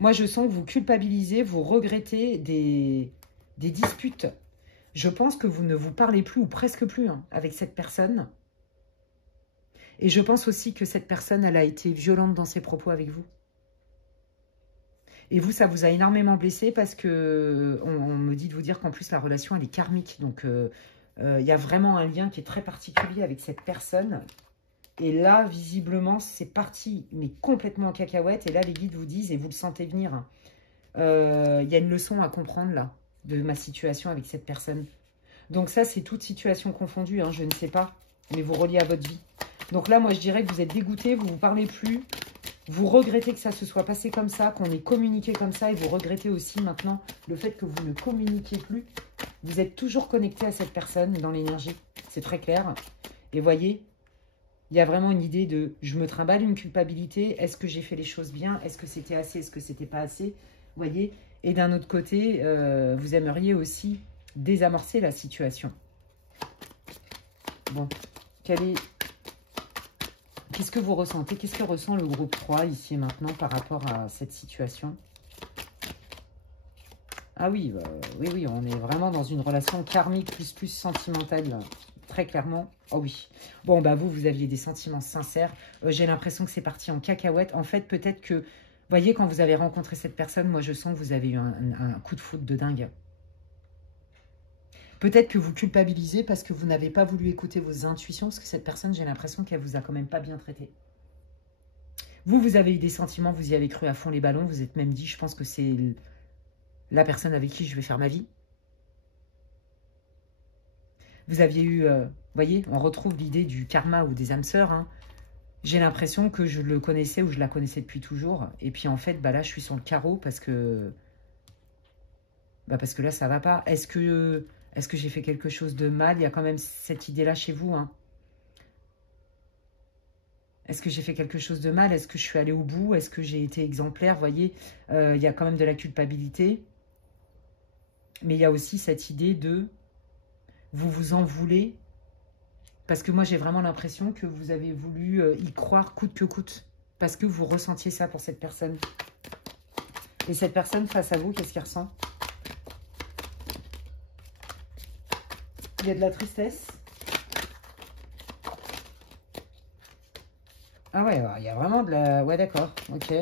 Moi je sens que vous culpabilisez, vous regrettez des disputes. Je pense que vous ne vous parlez plus ou presque plus hein, avec cette personne. Et je pense aussi que cette personne, elle a été violente dans ses propos avec vous. Et vous, ça vous a énormément blessé parce que on me dit de vous dire qu'en plus la relation, elle est karmique. Donc il y a vraiment un lien qui est très particulier avec cette personne. Et là, visiblement, c'est parti, mais complètement en cacahuète. Et là, les guides vous disent, et vous le sentez venir, hein, y a une leçon à comprendre là, de ma situation avec cette personne. Donc ça, c'est toute situation confondue, hein, je ne sais pas, mais vous reliez à votre vie. Donc là, moi, je dirais que vous êtes dégoûté, vous ne vous parlez plus, vous regrettez que ça se soit passé comme ça, qu'on ait communiqué comme ça, et vous regrettez aussi maintenant le fait que vous ne communiquiez plus. Vous êtes toujours connecté à cette personne dans l'énergie, c'est très clair. Et voyez, il y a vraiment une idée de « je me trimballe une culpabilité, est-ce que j'ai fait les choses bien, est-ce que c'était assez, est-ce que c'était pas assez ?» Voyez. Et d'un autre côté, vous aimeriez aussi désamorcer la situation. Bon, qu'est-ce que vous ressentez? Qu'est-ce que ressent le groupe 3 ici et maintenant par rapport à cette situation? Ah oui, oui, on est vraiment dans une relation karmique plus sentimentale, très clairement. Oh oui. Bon, bah vous aviez des sentiments sincères. J'ai l'impression que c'est parti en cacahuète. En fait, peut-être que, voyez, quand vous avez rencontré cette personne, moi je sens que vous avez eu un coup de foudre de dingue. Peut-être que vous culpabilisez parce que vous n'avez pas voulu écouter vos intuitions, parce que cette personne, j'ai l'impression qu'elle vous a quand même pas bien traité. Vous avez eu des sentiments, vous y avez cru à fond les ballons, vous êtes même dit, je pense que c'est la personne avec qui je vais faire ma vie. Vous aviez eu, voyez, on retrouve l'idée du karma ou des âmes sœurs. Hein. J'ai l'impression que je le connaissais ou je la connaissais depuis toujours. Et puis en fait, bah là, je suis sur le carreau parce que là, ça va pas. Est-ce que j'ai fait quelque chose de mal? Il y a quand même cette idée-là chez vous. Hein. Est-ce que j'ai fait quelque chose de mal? Est-ce que je suis allée au bout? Est-ce que j'ai été exemplaire? Vous voyez, il y a quand même de la culpabilité. Mais il y a aussi cette idée de vous vous en voulez. Parce que moi, j'ai vraiment l'impression que vous avez voulu y croire coûte que coûte. Parce que vous ressentiez ça pour cette personne. Et cette personne face à vous, qu'est-ce qu'elle ressent? Il y a de la tristesse. Ah ouais, il y a vraiment de la... Ouais, d'accord, ok.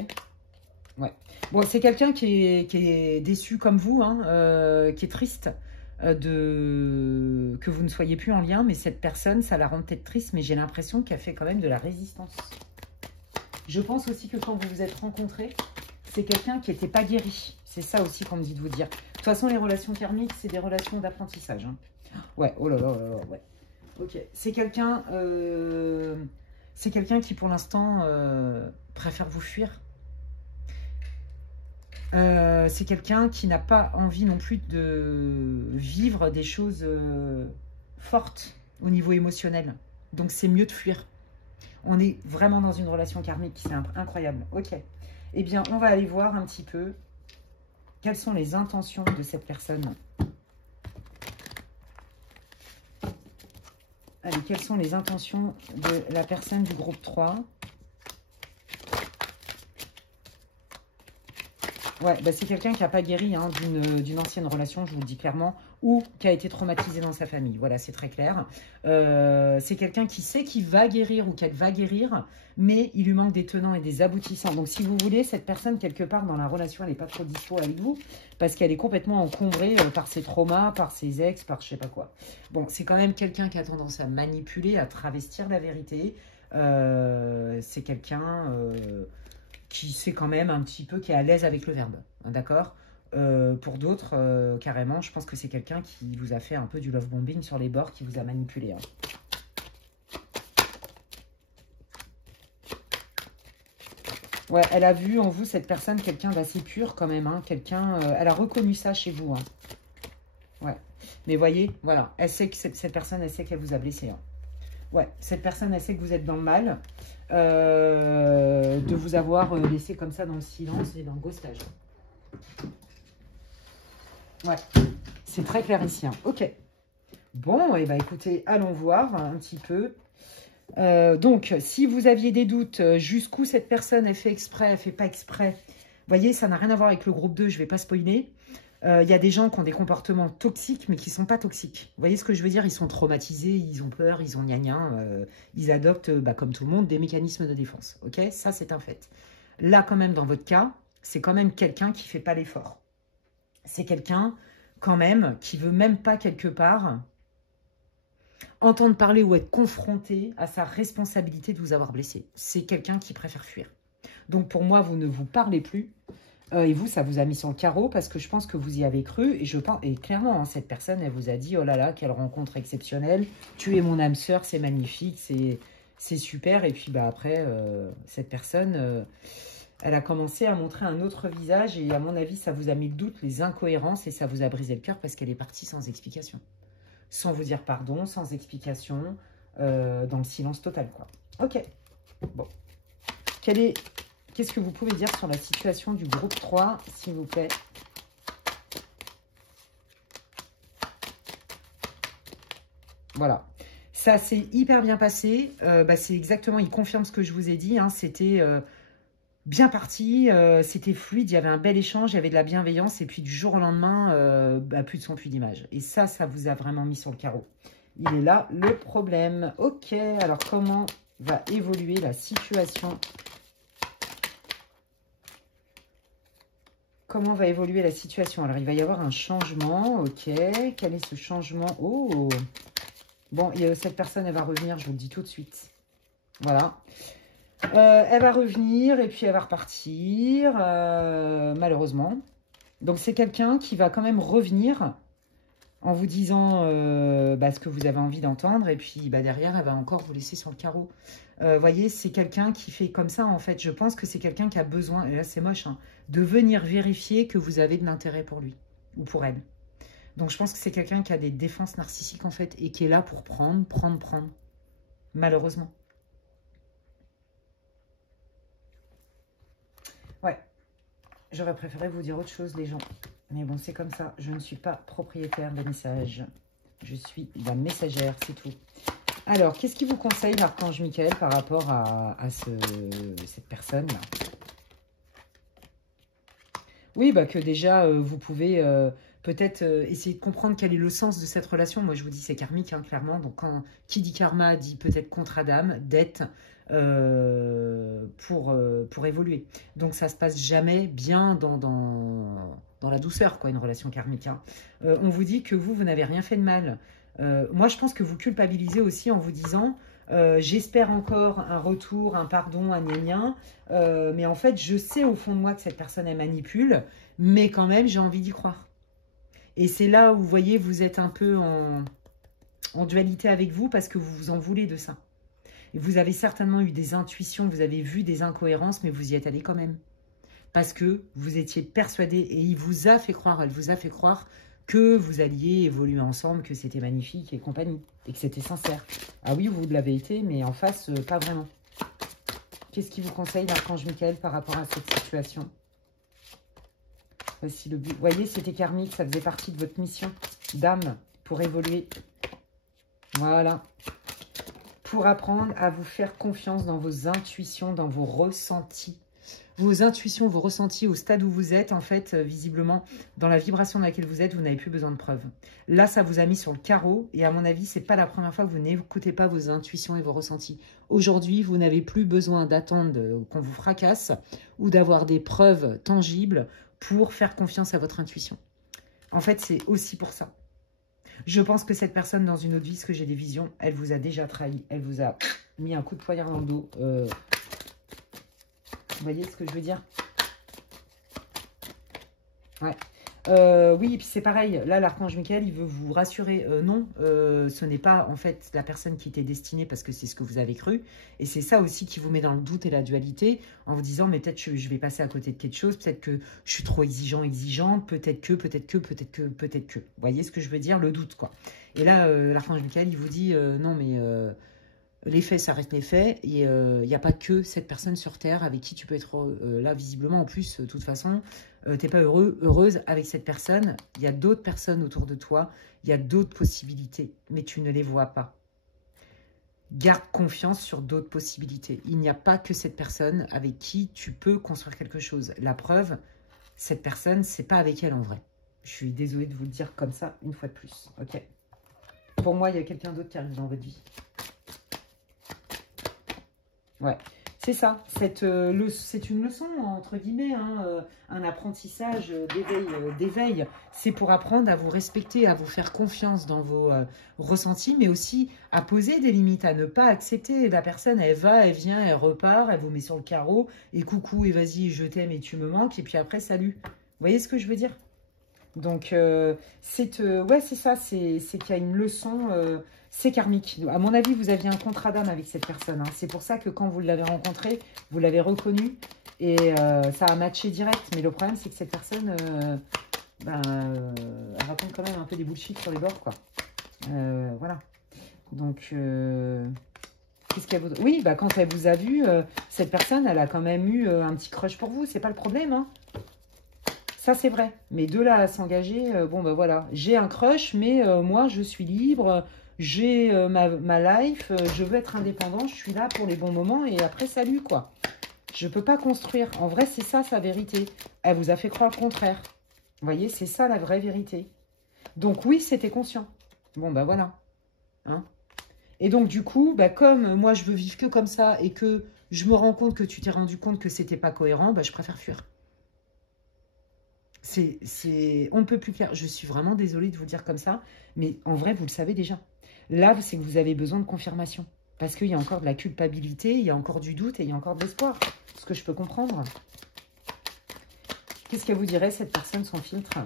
Ouais. Bon, c'est quelqu'un qui est déçu comme vous, hein, qui est triste que vous ne soyez plus en lien, mais cette personne, ça la rend peut-être triste, mais j'ai l'impression qu'elle fait quand même de la résistance. Je pense aussi que quand vous vous êtes rencontrés, c'est quelqu'un qui n'était pas guéri. C'est ça aussi qu'on me dit de vous dire. De toute façon, les relations karmiques, c'est des relations d'apprentissage. Hein. Ouais, oh là là, ouais. Ok, c'est quelqu'un qui, pour l'instant, préfère vous fuir. C'est quelqu'un qui n'a pas envie non plus de vivre des choses fortes au niveau émotionnel. Donc, c'est mieux de fuir. On est vraiment dans une relation karmique. C'est incroyable. Ok. Eh bien, on va aller voir un petit peu quelles sont les intentions de cette personne. Allez, quelles sont les intentions de la personne du groupe 3 ? Ouais, bah c'est quelqu'un qui n'a pas guéri hein, d'une ancienne relation, je vous le dis clairement, ou qui a été traumatisé dans sa famille. Voilà, c'est très clair. C'est quelqu'un qui sait qu'il va guérir ou qu'elle va guérir, mais il lui manque des tenants et des aboutissants. Donc, si vous voulez, cette personne, quelque part, dans la relation, elle n'est pas trop dispo avec vous, parce qu'elle est complètement encombrée par ses traumas, par ses ex, par je sais pas quoi. Bon, c'est quand même quelqu'un qui a tendance à manipuler, à travestir la vérité. C'est quelqu'un... qui sait quand même un petit peu, qui est à l'aise avec le verbe, hein, d'accord. Pour d'autres, carrément, je pense que c'est quelqu'un qui vous a fait un peu du love bombing sur les bords, qui vous a manipulé. Hein. Ouais, elle a vu en vous, cette personne, quelqu'un d'assez pur quand même, hein, quelqu'un, elle a reconnu ça chez vous. Hein. Ouais, mais voyez, voilà, elle sait que cette personne, elle sait qu'elle vous a blessé. Hein. Ouais, cette personne, elle sait que vous êtes dans le mal, de vous avoir laissé comme ça dans le silence et dans le ghostage. Ouais, c'est très clair ici. Hein. Ok. Bon, et bah écoutez, allons voir un petit peu. Donc, si vous aviez des doutes, jusqu'où cette personne, elle fait exprès, elle fait pas exprès. Voyez, ça n'a rien à voir avec le groupe 2, je vais pas spoiler. Il y a des gens qui ont des comportements toxiques, mais qui ne sont pas toxiques. Vous voyez ce que je veux dire? Ils sont traumatisés, ils ont peur, ils ont gna-gna. Ils adoptent, comme tout le monde, des mécanismes de défense. Ok, ça, c'est un fait. Là, quand même, dans votre cas, c'est quand même quelqu'un qui ne fait pas l'effort. C'est quelqu'un, quand même, qui veut même pas, quelque part, entendre parler ou être confronté à sa responsabilité de vous avoir blessé. C'est quelqu'un qui préfère fuir. Donc, pour moi, vous ne vous parlez plus. Et vous, ça vous a mis sur le carreau parce que je pense que vous y avez cru. Et je pense, et clairement, hein, cette personne, elle vous a dit, oh là là, quelle rencontre exceptionnelle. Tu es mon âme sœur, c'est magnifique, c'est super. Et puis bah après, cette personne, elle a commencé à montrer un autre visage. Et à mon avis, ça vous a mis le doute, les incohérences. Et ça vous a brisé le cœur parce qu'elle est partie sans explication. Sans vous dire pardon, sans explication, dans le silence total, quoi. Ok. Bon. Qu'est-ce que vous pouvez dire sur la situation du groupe 3, s'il vous plaît? Voilà. Ça s'est hyper bien passé. C'est exactement, il confirme ce que je vous ai dit. Hein, c'était bien parti, c'était fluide, il y avait un bel échange, il y avait de la bienveillance. Et puis du jour au lendemain, plus de son, plus d'image. Et ça vous a vraiment mis sur le carreau. Il est là le problème. Ok, alors comment va évoluer la situation? Comment va évoluer la situation? Alors, il va y avoir un changement. Ok. Quel est ce changement? Oh! Bon, cette personne, elle va revenir, je vous le dis tout de suite. Voilà. Elle va revenir et puis elle va repartir, malheureusement. Donc, c'est quelqu'un qui va quand même revenir en vous disant ce que vous avez envie d'entendre. Et puis, derrière, elle va encore vous laisser sur le carreau. Voyez, c'est quelqu'un qui fait comme ça, en fait. Je pense que c'est quelqu'un qui a besoin, et là, c'est moche, hein, de venir vérifier que vous avez de l'intérêt pour lui ou pour elle. Donc, je pense que c'est quelqu'un qui a des défenses narcissiques, en fait, et qui est là pour prendre. Malheureusement. Ouais. J'aurais préféré vous dire autre chose, les gens. Mais bon, c'est comme ça. Je ne suis pas propriétaire des messages. Je suis la messagère, c'est tout. Alors, qu'est-ce qui vous conseille l'archange Michael par rapport à cette personne-là? Oui, que déjà, vous pouvez peut-être essayer de comprendre quel est le sens de cette relation. Moi, je vous dis, c'est karmique, hein, clairement. Donc, qui dit karma, dit peut-être contrat d'âme, dette, pour évoluer. Donc, ça se passe jamais bien dans la douceur, quoi, une relation karmique. Hein. On vous dit que vous n'avez rien fait de mal. Moi, je pense que vous culpabilisez aussi en vous disant j'espère encore un retour, un pardon, un gna-gna. Mais en fait, je sais au fond de moi que cette personne, elle manipule, mais quand même, j'ai envie d'y croire. Et c'est là où, vous voyez, vous êtes un peu en dualité avec vous parce que vous vous en voulez de ça. Et vous avez certainement eu des intuitions, vous avez vu des incohérences, mais vous y êtes allé quand même. Parce que vous étiez persuadé, et il vous a fait croire, elle vous a fait croire que vous alliez évoluer ensemble, que c'était magnifique et compagnie, et que c'était sincère. Ah oui, vous l'avez été, mais en face, pas vraiment. Qu'est-ce qui vous conseille l'archange Michael par rapport à cette situation? Voici le but. Vous voyez, c'était karmique, ça faisait partie de votre mission d'âme pour évoluer. Voilà. Pour apprendre à vous faire confiance dans vos intuitions, dans vos ressentis. Vos intuitions, vos ressentis au stade où vous êtes, en fait, visiblement, dans la vibration dans laquelle vous êtes, vous n'avez plus besoin de preuves. Là, ça vous a mis sur le carreau. Et à mon avis, c'est pas la première fois que vous n'écoutez pas vos intuitions et vos ressentis. Aujourd'hui, vous n'avez plus besoin d'attendre qu'on vous fracasse ou d'avoir des preuves tangibles pour faire confiance à votre intuition. En fait, c'est aussi pour ça. Je pense que cette personne, dans une autre vie, parce que j'ai des visions, elle vous a déjà trahi. Elle vous a mis un coup de poignard dans le dos. Vous voyez ce que je veux dire? Ouais. Oui, et puis c'est pareil. Là, l'archange Michael, il veut vous rassurer. Non, ce n'est pas en fait la personne qui était destinée parce que c'est ce que vous avez cru. Et c'est ça aussi qui vous met dans le doute et la dualité en vous disant, mais peut-être je vais passer à côté de quelque chose. Peut-être que je suis trop exigeant. Peut-être que. Vous voyez ce que je veux dire? Le doute, quoi. Et là, l'archange Michael, il vous dit, non, mais... les faits, ça reste les faits. Et il n'y a pas que cette personne sur Terre avec qui tu peux être là, visiblement. En plus, de toute façon, tu n'es pas heureuse avec cette personne. Il y a d'autres personnes autour de toi. Il y a d'autres possibilités, mais tu ne les vois pas. Garde confiance sur d'autres possibilités. Il n'y a pas que cette personne avec qui tu peux construire quelque chose. La preuve, cette personne, c'est pas avec elle en vrai. Je suis désolée de vous le dire comme ça, une fois de plus. Ok. Pour moi, il y a quelqu'un d'autre qui arrive dans votre vie. Ouais, c'est ça. C'est une leçon, entre guillemets, hein, un apprentissage d'éveil. C'est pour apprendre à vous respecter, à vous faire confiance dans vos ressentis, mais aussi à poser des limites, à ne pas accepter. La personne, elle va, elle vient, elle repart, elle vous met sur le carreau, et coucou, et vas-y, je t'aime et tu me manques, et puis après, salut. Vous voyez ce que je veux dire? Donc, ouais, c'est ça, c'est qu'il y a une leçon... c'est karmique. À mon avis, vous aviez un contrat d'âme avec cette personne. Hein. C'est pour ça que quand vous l'avez rencontré, vous l'avez reconnu. Et ça a matché direct. Mais le problème, c'est que cette personne, elle raconte quand même un peu des bullshit sur les bords, quoi. Voilà. Donc, qu'est-ce qu'elle vous... Oui, quand elle vous a vu, cette personne, elle a quand même eu un petit crush pour vous. C'est pas le problème, hein. Ça, c'est vrai. Mais de là à s'engager, voilà. J'ai un crush, mais moi, je suis libre. J'ai ma life, je veux être indépendant, je suis là pour les bons moments et après, salut, quoi. Je ne peux pas construire. En vrai, c'est ça, sa vérité. Elle vous a fait croire le contraire. Vous voyez, c'est ça, la vraie vérité. Donc, oui, c'était conscient. Bon, voilà. Hein? Et donc, du coup, comme moi, je veux vivre que comme ça et que je me rends compte que tu t'es rendu compte que c'était pas cohérent, je préfère fuir. On ne peut plus clair. Je suis vraiment désolée de vous le dire comme ça, mais en vrai, vous le savez déjà. Là, c'est que vous avez besoin de confirmation. Parce qu'il y a encore de la culpabilité, il y a encore du doute et il y a encore de l'espoir. Ce que je peux comprendre. Qu'est-ce qu'elle vous dirait, cette personne sans filtre?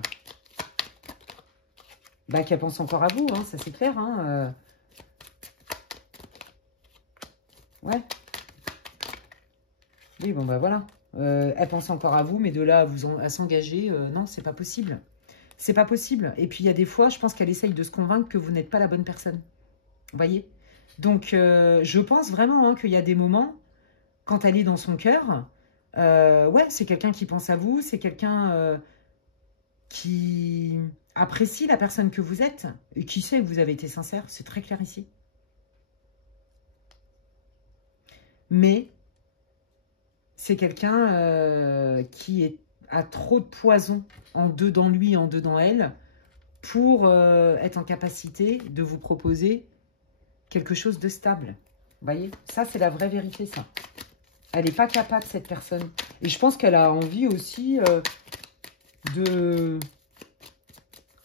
Qu'elle pense encore à vous, hein, ça c'est clair. Hein, Ouais. Oui, voilà. Elle pense encore à vous, mais de là à s'engager, non, c'est pas possible. C'est pas possible. Et puis, il y a des fois, je pense qu'elle essaye de se convaincre que vous n'êtes pas la bonne personne. Vous voyez? Donc, je pense vraiment qu'il y a des moments, quand elle est dans son cœur, ouais, c'est quelqu'un qui pense à vous, c'est quelqu'un qui apprécie la personne que vous êtes, et qui sait que vous avez été sincère, c'est très clair ici. Mais, c'est quelqu'un qui a trop de poison en deux dans lui, en deux dans elle, pour être en capacité de vous proposer quelque chose de stable. Vous voyez? Ça, c'est la vraie vérité, ça. Elle n'est pas capable, cette personne. Et je pense qu'elle a envie aussi de...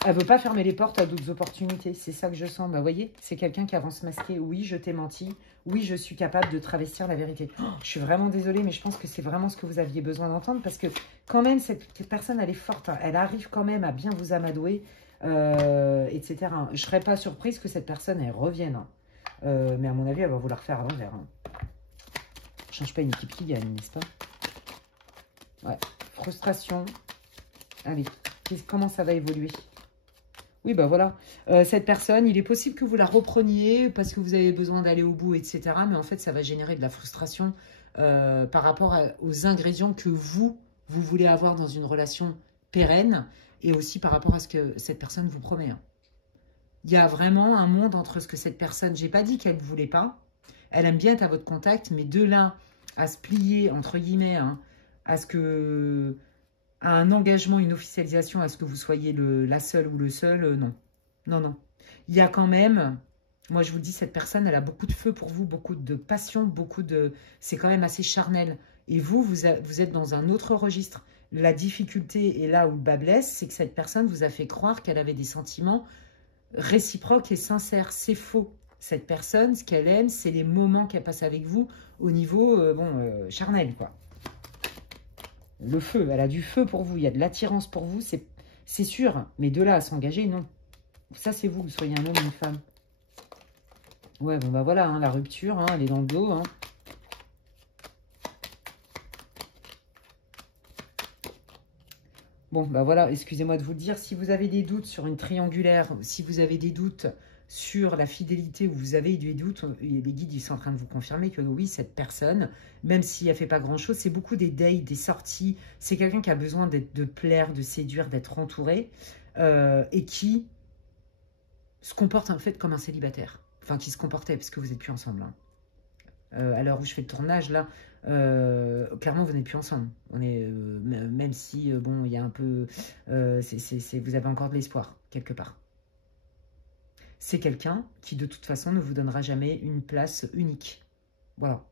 Elle ne veut pas fermer les portes à d'autres opportunités. C'est ça que je sens. Vous voyez? C'est quelqu'un qui avance masqué. Oui, je t'ai menti. Oui, je suis capable de travestir la vérité. Oh, je suis vraiment désolée, mais je pense que c'est vraiment ce que vous aviez besoin d'entendre. Parce que quand même, cette personne, elle est forte. Hein. Elle arrive quand même à bien vous amadouer, etc. Je ne serais pas surprise que cette personne, elle revienne. Hein. Mais à mon avis, elle va vouloir faire à l'envers. Hein. On ne change pas une équipe qui gagne, n'est-ce pas? Ouais. Frustration. Allez, comment ça va évoluer? Oui, voilà. Cette personne, il est possible que vous la repreniez parce que vous avez besoin d'aller au bout, etc. Mais en fait, ça va générer de la frustration par rapport aux ingrédients que vous voulez avoir dans une relation pérenne et aussi par rapport à ce que cette personne vous promet. Hein. Il y a vraiment un monde entre ce que cette personne... J'ai pas dit qu'elle ne voulait pas. Elle aime bien être à votre contact, mais de là à se plier, entre guillemets, hein, à ce que... à un engagement, une officialisation, à ce que vous soyez la seule ou le seul, non. Non, non. Il y a quand même... Moi, je vous dis, cette personne, elle a beaucoup de feu pour vous, beaucoup de passion, beaucoup de... C'est quand même assez charnel. Et vous êtes dans un autre registre. La difficulté, et là où le bas blesse, c'est que cette personne vous a fait croire qu'elle avait des sentiments réciproques et sincères. C'est faux. Cette personne, ce qu'elle aime, c'est les moments qu'elle passe avec vous au niveau charnel, quoi. Le feu, elle a du feu pour vous, il y a de l'attirance pour vous, c'est sûr. Mais de là à s'engager, non. Ça, c'est vous, que vous soyez un homme ou une femme. Ouais, bon, bah voilà, hein, la rupture, hein, elle est dans le dos. Hein. Bon, bah voilà, excusez-moi de vous le dire. Si vous avez des doutes sur une triangulaire, si vous avez des doutes sur la fidélité, ou vous avez des doutes, les guides, ils sont en train de vous confirmer que oui, cette personne, même si elle ne fait pas grand-chose, c'est beaucoup des dates, des sorties. C'est quelqu'un qui a besoin de plaire, de séduire, d'être entouré, et qui se comporte en fait comme un célibataire. Enfin, qui se comportait, parce que vous n'êtes plus ensemble. Hein. À l'heure où je fais le tournage, là, clairement, vous n'êtes plus ensemble. On est, même si, bon, il y a un peu... vous avez encore de l'espoir, quelque part. C'est quelqu'un qui, de toute façon, ne vous donnera jamais une place unique. Voilà.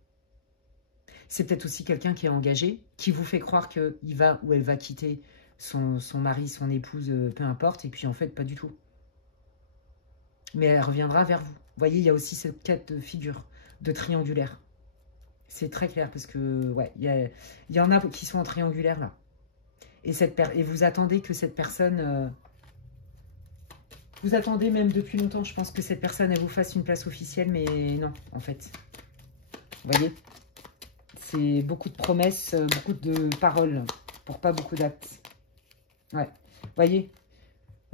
C'est peut-être aussi quelqu'un qui est engagé, qui vous fait croire qu'il va ou elle va quitter son mari, son épouse, peu importe, et puis en fait, pas du tout. Mais elle reviendra vers vous. Vous voyez, il y a aussi cette cas de figure, de triangulaire. C'est très clair, parce que, ouais, il y en a qui sont en triangulaire, là. Et vous attendez que cette personne... vous attendez même depuis longtemps, je pense, que cette personne, elle vous fasse une place officielle, mais non, en fait. Vous voyez? C'est beaucoup de promesses, beaucoup de paroles, pour pas beaucoup d'actes. Ouais, vous voyez?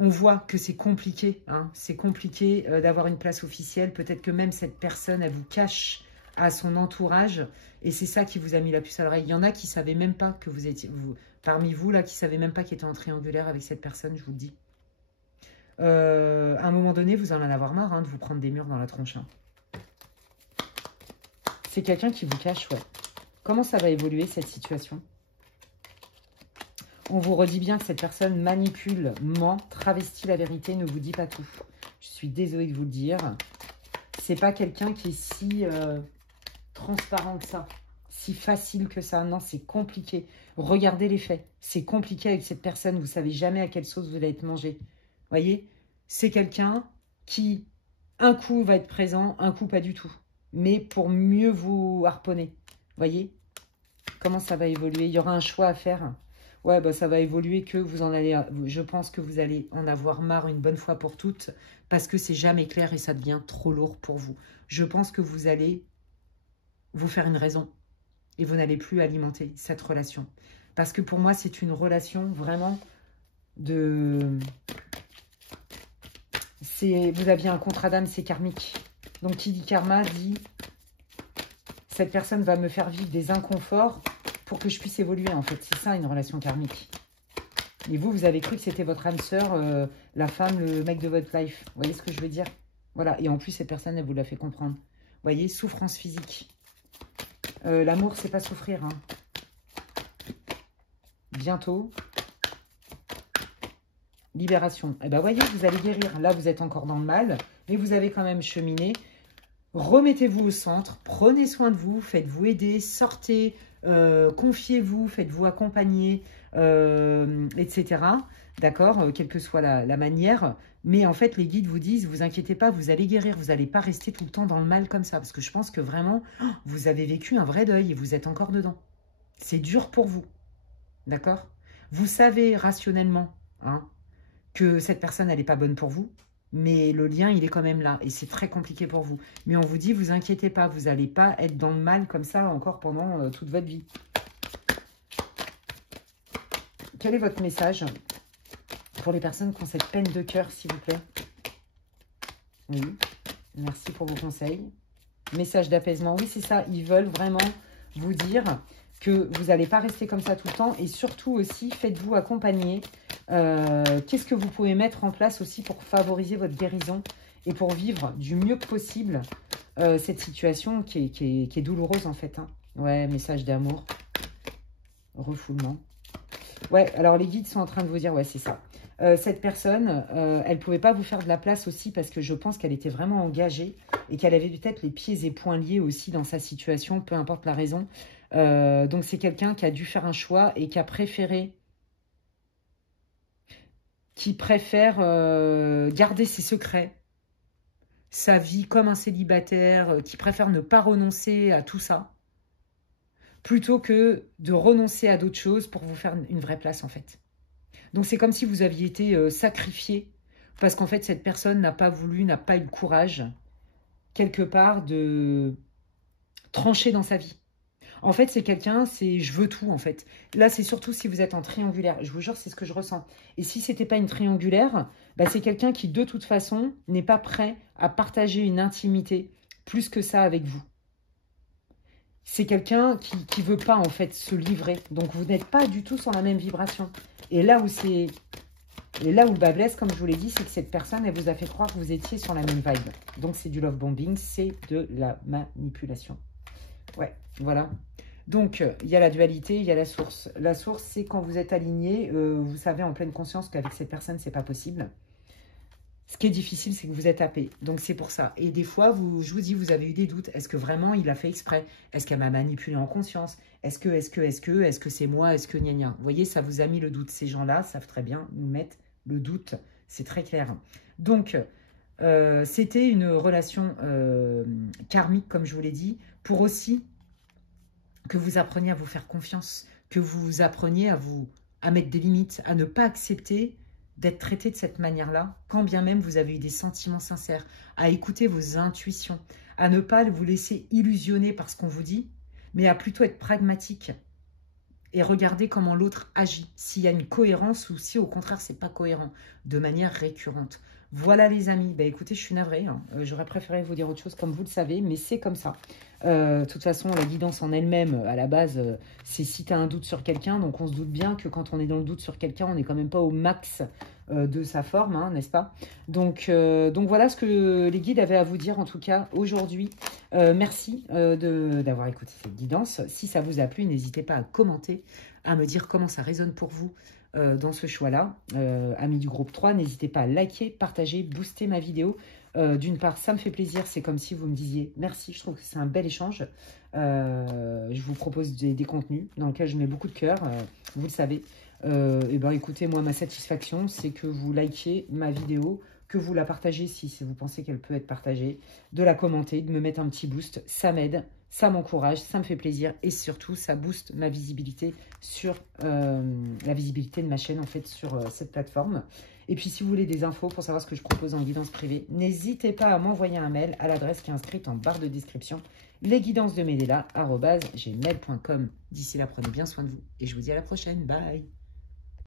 On voit que c'est compliqué, hein. C'est compliqué d'avoir une place officielle. Peut-être que même cette personne, elle vous cache à son entourage. Et c'est ça qui vous a mis la puce à l'oreille. Il y en a qui ne savaient même pas que vous étiez... parmi vous, là, qui ne savaient même pas qu'il était en triangulaire avec cette personne, je vous le dis. À un moment donné, vous en allez avoir marre hein, de vous prendre des murs dans la tronche. Hein. C'est quelqu'un qui vous cache, ouais. Comment ça va évoluer, cette situation ? On vous redit bien que cette personne manipule, ment, travestit la vérité, ne vous dit pas tout. Je suis désolée de vous le dire. C'est pas quelqu'un qui est si transparent que ça, si facile que ça. Non, c'est compliqué. Regardez les faits. C'est compliqué avec cette personne. Vous ne savez jamais à quelle sauce vous allez être mangé. Vous voyez ? C'est quelqu'un qui, un coup, va être présent, un coup, pas du tout. Mais pour mieux vous harponner. Vous voyez ? Comment ça va évoluer ? Il y aura un choix à faire. Ouais, bah ça va évoluer que vous en allez... Je pense que vous allez en avoir marre une bonne fois pour toutes parce que c'est jamais clair et ça devient trop lourd pour vous. Je pense que vous allez vous faire une raison et vous n'allez plus alimenter cette relation. Parce que pour moi, c'est une relation vraiment de... Vous aviez un contrat d'âme, c'est karmique. Donc, qui dit karma dit... Cette personne va me faire vivre des inconforts pour que je puisse évoluer, en fait. C'est ça, une relation karmique. Et vous, vous avez cru que c'était votre âme sœur, la femme, le mec de votre life. Vous voyez ce que je veux dire? Voilà. Et en plus, cette personne, elle vous l'a fait comprendre. Vous voyez, souffrance physique. L'amour, c'est pas souffrir. Hein. Bientôt. Libération. Eh ben, voyez, vous allez guérir. Là, vous êtes encore dans le mal, mais vous avez quand même cheminé. Remettez-vous au centre. Prenez soin de vous. Faites-vous aider. Sortez. Confiez-vous, faites-vous accompagner, etc. D'accord, quelle que soit la manière. Mais en fait, les guides vous disent, vous inquiétez pas, vous allez guérir. Vous n'allez pas rester tout le temps dans le mal comme ça. Parce que je pense que vraiment, vous avez vécu un vrai deuil et vous êtes encore dedans. C'est dur pour vous. D'accord? Vous savez rationnellement hein, que cette personne, elle n'est pas bonne pour vous. Mais le lien, il est quand même là. Et c'est très compliqué pour vous. Mais on vous dit, vous inquiétez pas. Vous n'allez pas être dans le mal comme ça encore pendant toute votre vie. Quel est votre message pour les personnes qui ont cette peine de cœur, s'il vous plaît? Oui. Merci pour vos conseils. Message d'apaisement. Oui, c'est ça. Ils veulent vraiment vous dire que vous n'allez pas rester comme ça tout le temps. Et surtout aussi, faites-vous accompagner. Qu'est-ce que vous pouvez mettre en place aussi pour favoriser votre guérison et pour vivre du mieux que possible cette situation qui est douloureuse en fait. Hein. Ouais, message d'amour. refoulement. Ouais, alors les guides sont en train de vous dire, ouais, c'est ça. Cette personne, elle ne pouvait pas vous faire de la place aussi parce que je pense qu'elle était vraiment engagée et qu'elle avait peut-être les pieds et poings liés aussi dans sa situation, peu importe la raison. Donc c'est quelqu'un qui a dû faire un choix et qui a préféré, qui préfère garder ses secrets, sa vie comme un célibataire, qui préfère ne pas renoncer à tout ça, plutôt que de renoncer à d'autres choses pour vous faire une vraie place en fait. Donc c'est comme si vous aviez été sacrifié, parce qu'en fait cette personne n'a pas voulu, n'a pas eu le courage, quelque part, de trancher dans sa vie. En fait, c'est quelqu'un, c'est je veux tout en fait. Là, c'est surtout si vous êtes en triangulaire. Je vous jure, c'est ce que je ressens. Et si ce n'était pas une triangulaire, bah, c'est quelqu'un qui, de toute façon, n'est pas prêt à partager une intimité plus que ça avec vous. C'est quelqu'un qui ne veut pas, en fait, se livrer. Donc, vous n'êtes pas du tout sur la même vibration. Et là où le bas blesse, comme je vous l'ai dit, c'est que cette personne, elle vous a fait croire que vous étiez sur la même vibe. Donc, c'est du love bombing, c'est de la manipulation. Ouais, voilà. Donc, il y a la dualité, il y a la source. La source, c'est quand vous êtes aligné, vous savez en pleine conscience qu'avec cette personne, c'est pas possible. Ce qui est difficile, c'est que vous êtes happé. Donc, c'est pour ça. Et des fois, je vous dis, vous avez eu des doutes. Est-ce que vraiment, il a fait exprès? Est-ce qu'elle m'a manipulé en conscience? Est-ce que c'est moi? Est-ce que gna gna? Vous voyez, ça vous a mis le doute. Ces gens-là savent très bien nous mettre le doute. C'est très clair. Donc, c'était une relation karmique, comme je vous l'ai dit, pour aussi que vous appreniez à vous faire confiance, que vous appreniez à mettre des limites, à ne pas accepter d'être traité de cette manière-là, quand bien même vous avez eu des sentiments sincères, à écouter vos intuitions, à ne pas vous laisser illusionner par ce qu'on vous dit, mais à plutôt être pragmatique et regarder comment l'autre agit, s'il y a une cohérence ou si au contraire c'est pas cohérent, de manière récurrente. Voilà les amis, bah, écoutez, je suis navrée, hein. J'aurais préféré vous dire autre chose comme vous le savez, mais c'est comme ça. De toute façon, la guidance en elle-même, à la base, c'est si tu as un doute sur quelqu'un, donc on se doute bien que quand on est dans le doute sur quelqu'un, on n'est quand même pas au max de sa forme, hein, n'est-ce pas? Donc voilà ce que les guides avaient à vous dire en tout cas aujourd'hui. Merci d'avoir écouté cette guidance. Si ça vous a plu, n'hésitez pas à commenter, à me dire comment ça résonne pour vous dans ce choix-là. Amis du groupe 3, n'hésitez pas à liker, partager, booster ma vidéo. D'une part, ça me fait plaisir, c'est comme si vous me disiez merci, je trouve que c'est un bel échange. Je vous propose des contenus dans lesquels je mets beaucoup de cœur, vous le savez. Et ben écoutez, moi ma satisfaction, c'est que vous likiez ma vidéo, que vous la partagez si vous pensez qu'elle peut être partagée, de la commenter, de me mettre un petit boost, ça m'aide, ça m'encourage, ça me fait plaisir et surtout ça booste ma visibilité sur la visibilité de ma chaîne en fait sur cette plateforme. Et puis si vous voulez des infos pour savoir ce que je propose en guidance privée, n'hésitez pas à m'envoyer un mail à l'adresse qui est inscrite en barre de description, lesguidancesdemedela@gmail.com. D'ici là, prenez bien soin de vous et je vous dis à la prochaine. Bye.